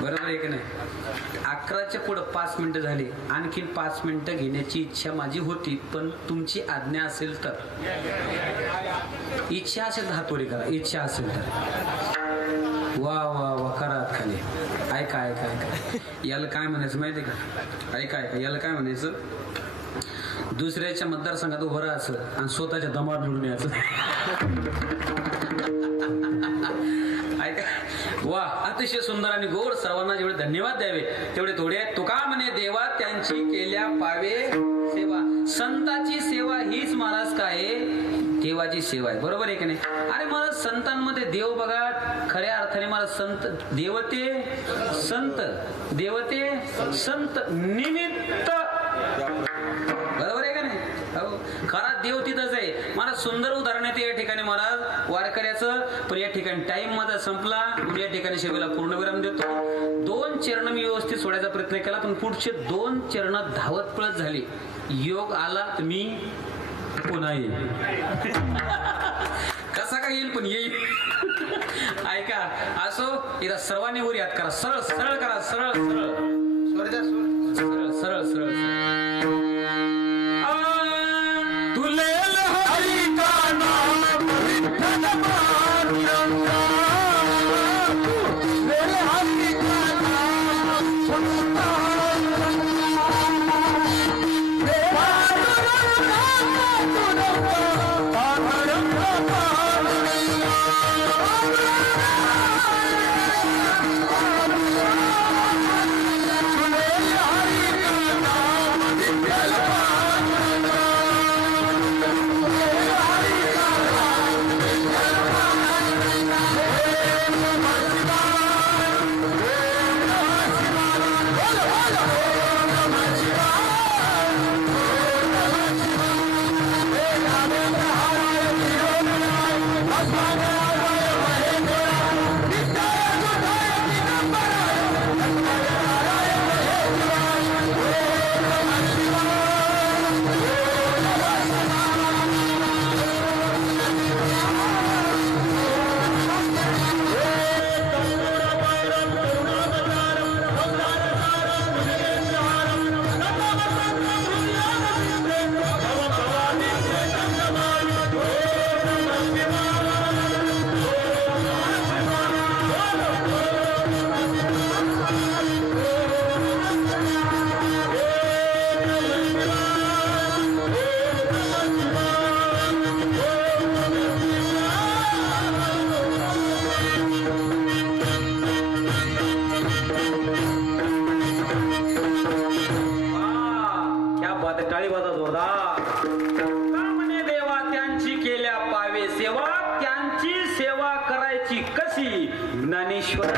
बरोबर आहे की नाही. 11च्या पुढं 5 मिनिटं झाली. आणखीन 5 मिनिटं घेण्याची इच्छा माझी होती, पण तुमची आज्ञा असेल तर. इच्छा असेल तर हातोडी करा. इच्छा असेल तर वा वा वा करा खाली. ऐका ऐका ऐका. याला काय म्हणायचं माहिती आहे का? ऐका ऐका. याला काय म्हणायचं? दुसऱ्याच्या मतदारसंघात उभं राहायचं आणि स्वतःच्या दमात निवडून यायचं. ऐका. वा अतिशय सुंदर आणि गोड. सर्वांना जेवढे धन्यवाद द्यावे तेवढे थोडे आहेत. तुका म्हणे देवा त्यांची केल्या पावे सेवा. संताची सेवा हीच महाराज काय देवाची सेवा आहे. बरोबर आहे की नाही. अरे महाराज संतांमध्ये देव बघा खऱ्या अर्थाने महाराज संत देवते संत देवते संत निमित्त. बरोबर आहे का नाही. खरा देव तिथंच आहे महाराज. सुंदर उदाहरण आहे या ठिकाणी महाराज वारकऱ्याचं. पण या ठिकाणी टाइम माझा संपला. या ठिकाणी सेवेला पूर्णविराम देतो. 2 चरण मी व्यवस्थित सोडायचा प्रयत्न केला, पण पुढचे 2 चरण धावत पळत झाली. योग आला तर मी पुन्हा येईल. कसा काय येईल पण येईल. ऐका असो. एकदा सर्वांनी वर याद करा. सरळ सरळ करा. सरळ सरळ सरळ सरळ सरळ. तुलेल हरी का नाम विठ्ठल पांडुरंगा. तुलेल हरी का नाम पांडुरंगा. ज्ञानेश्वर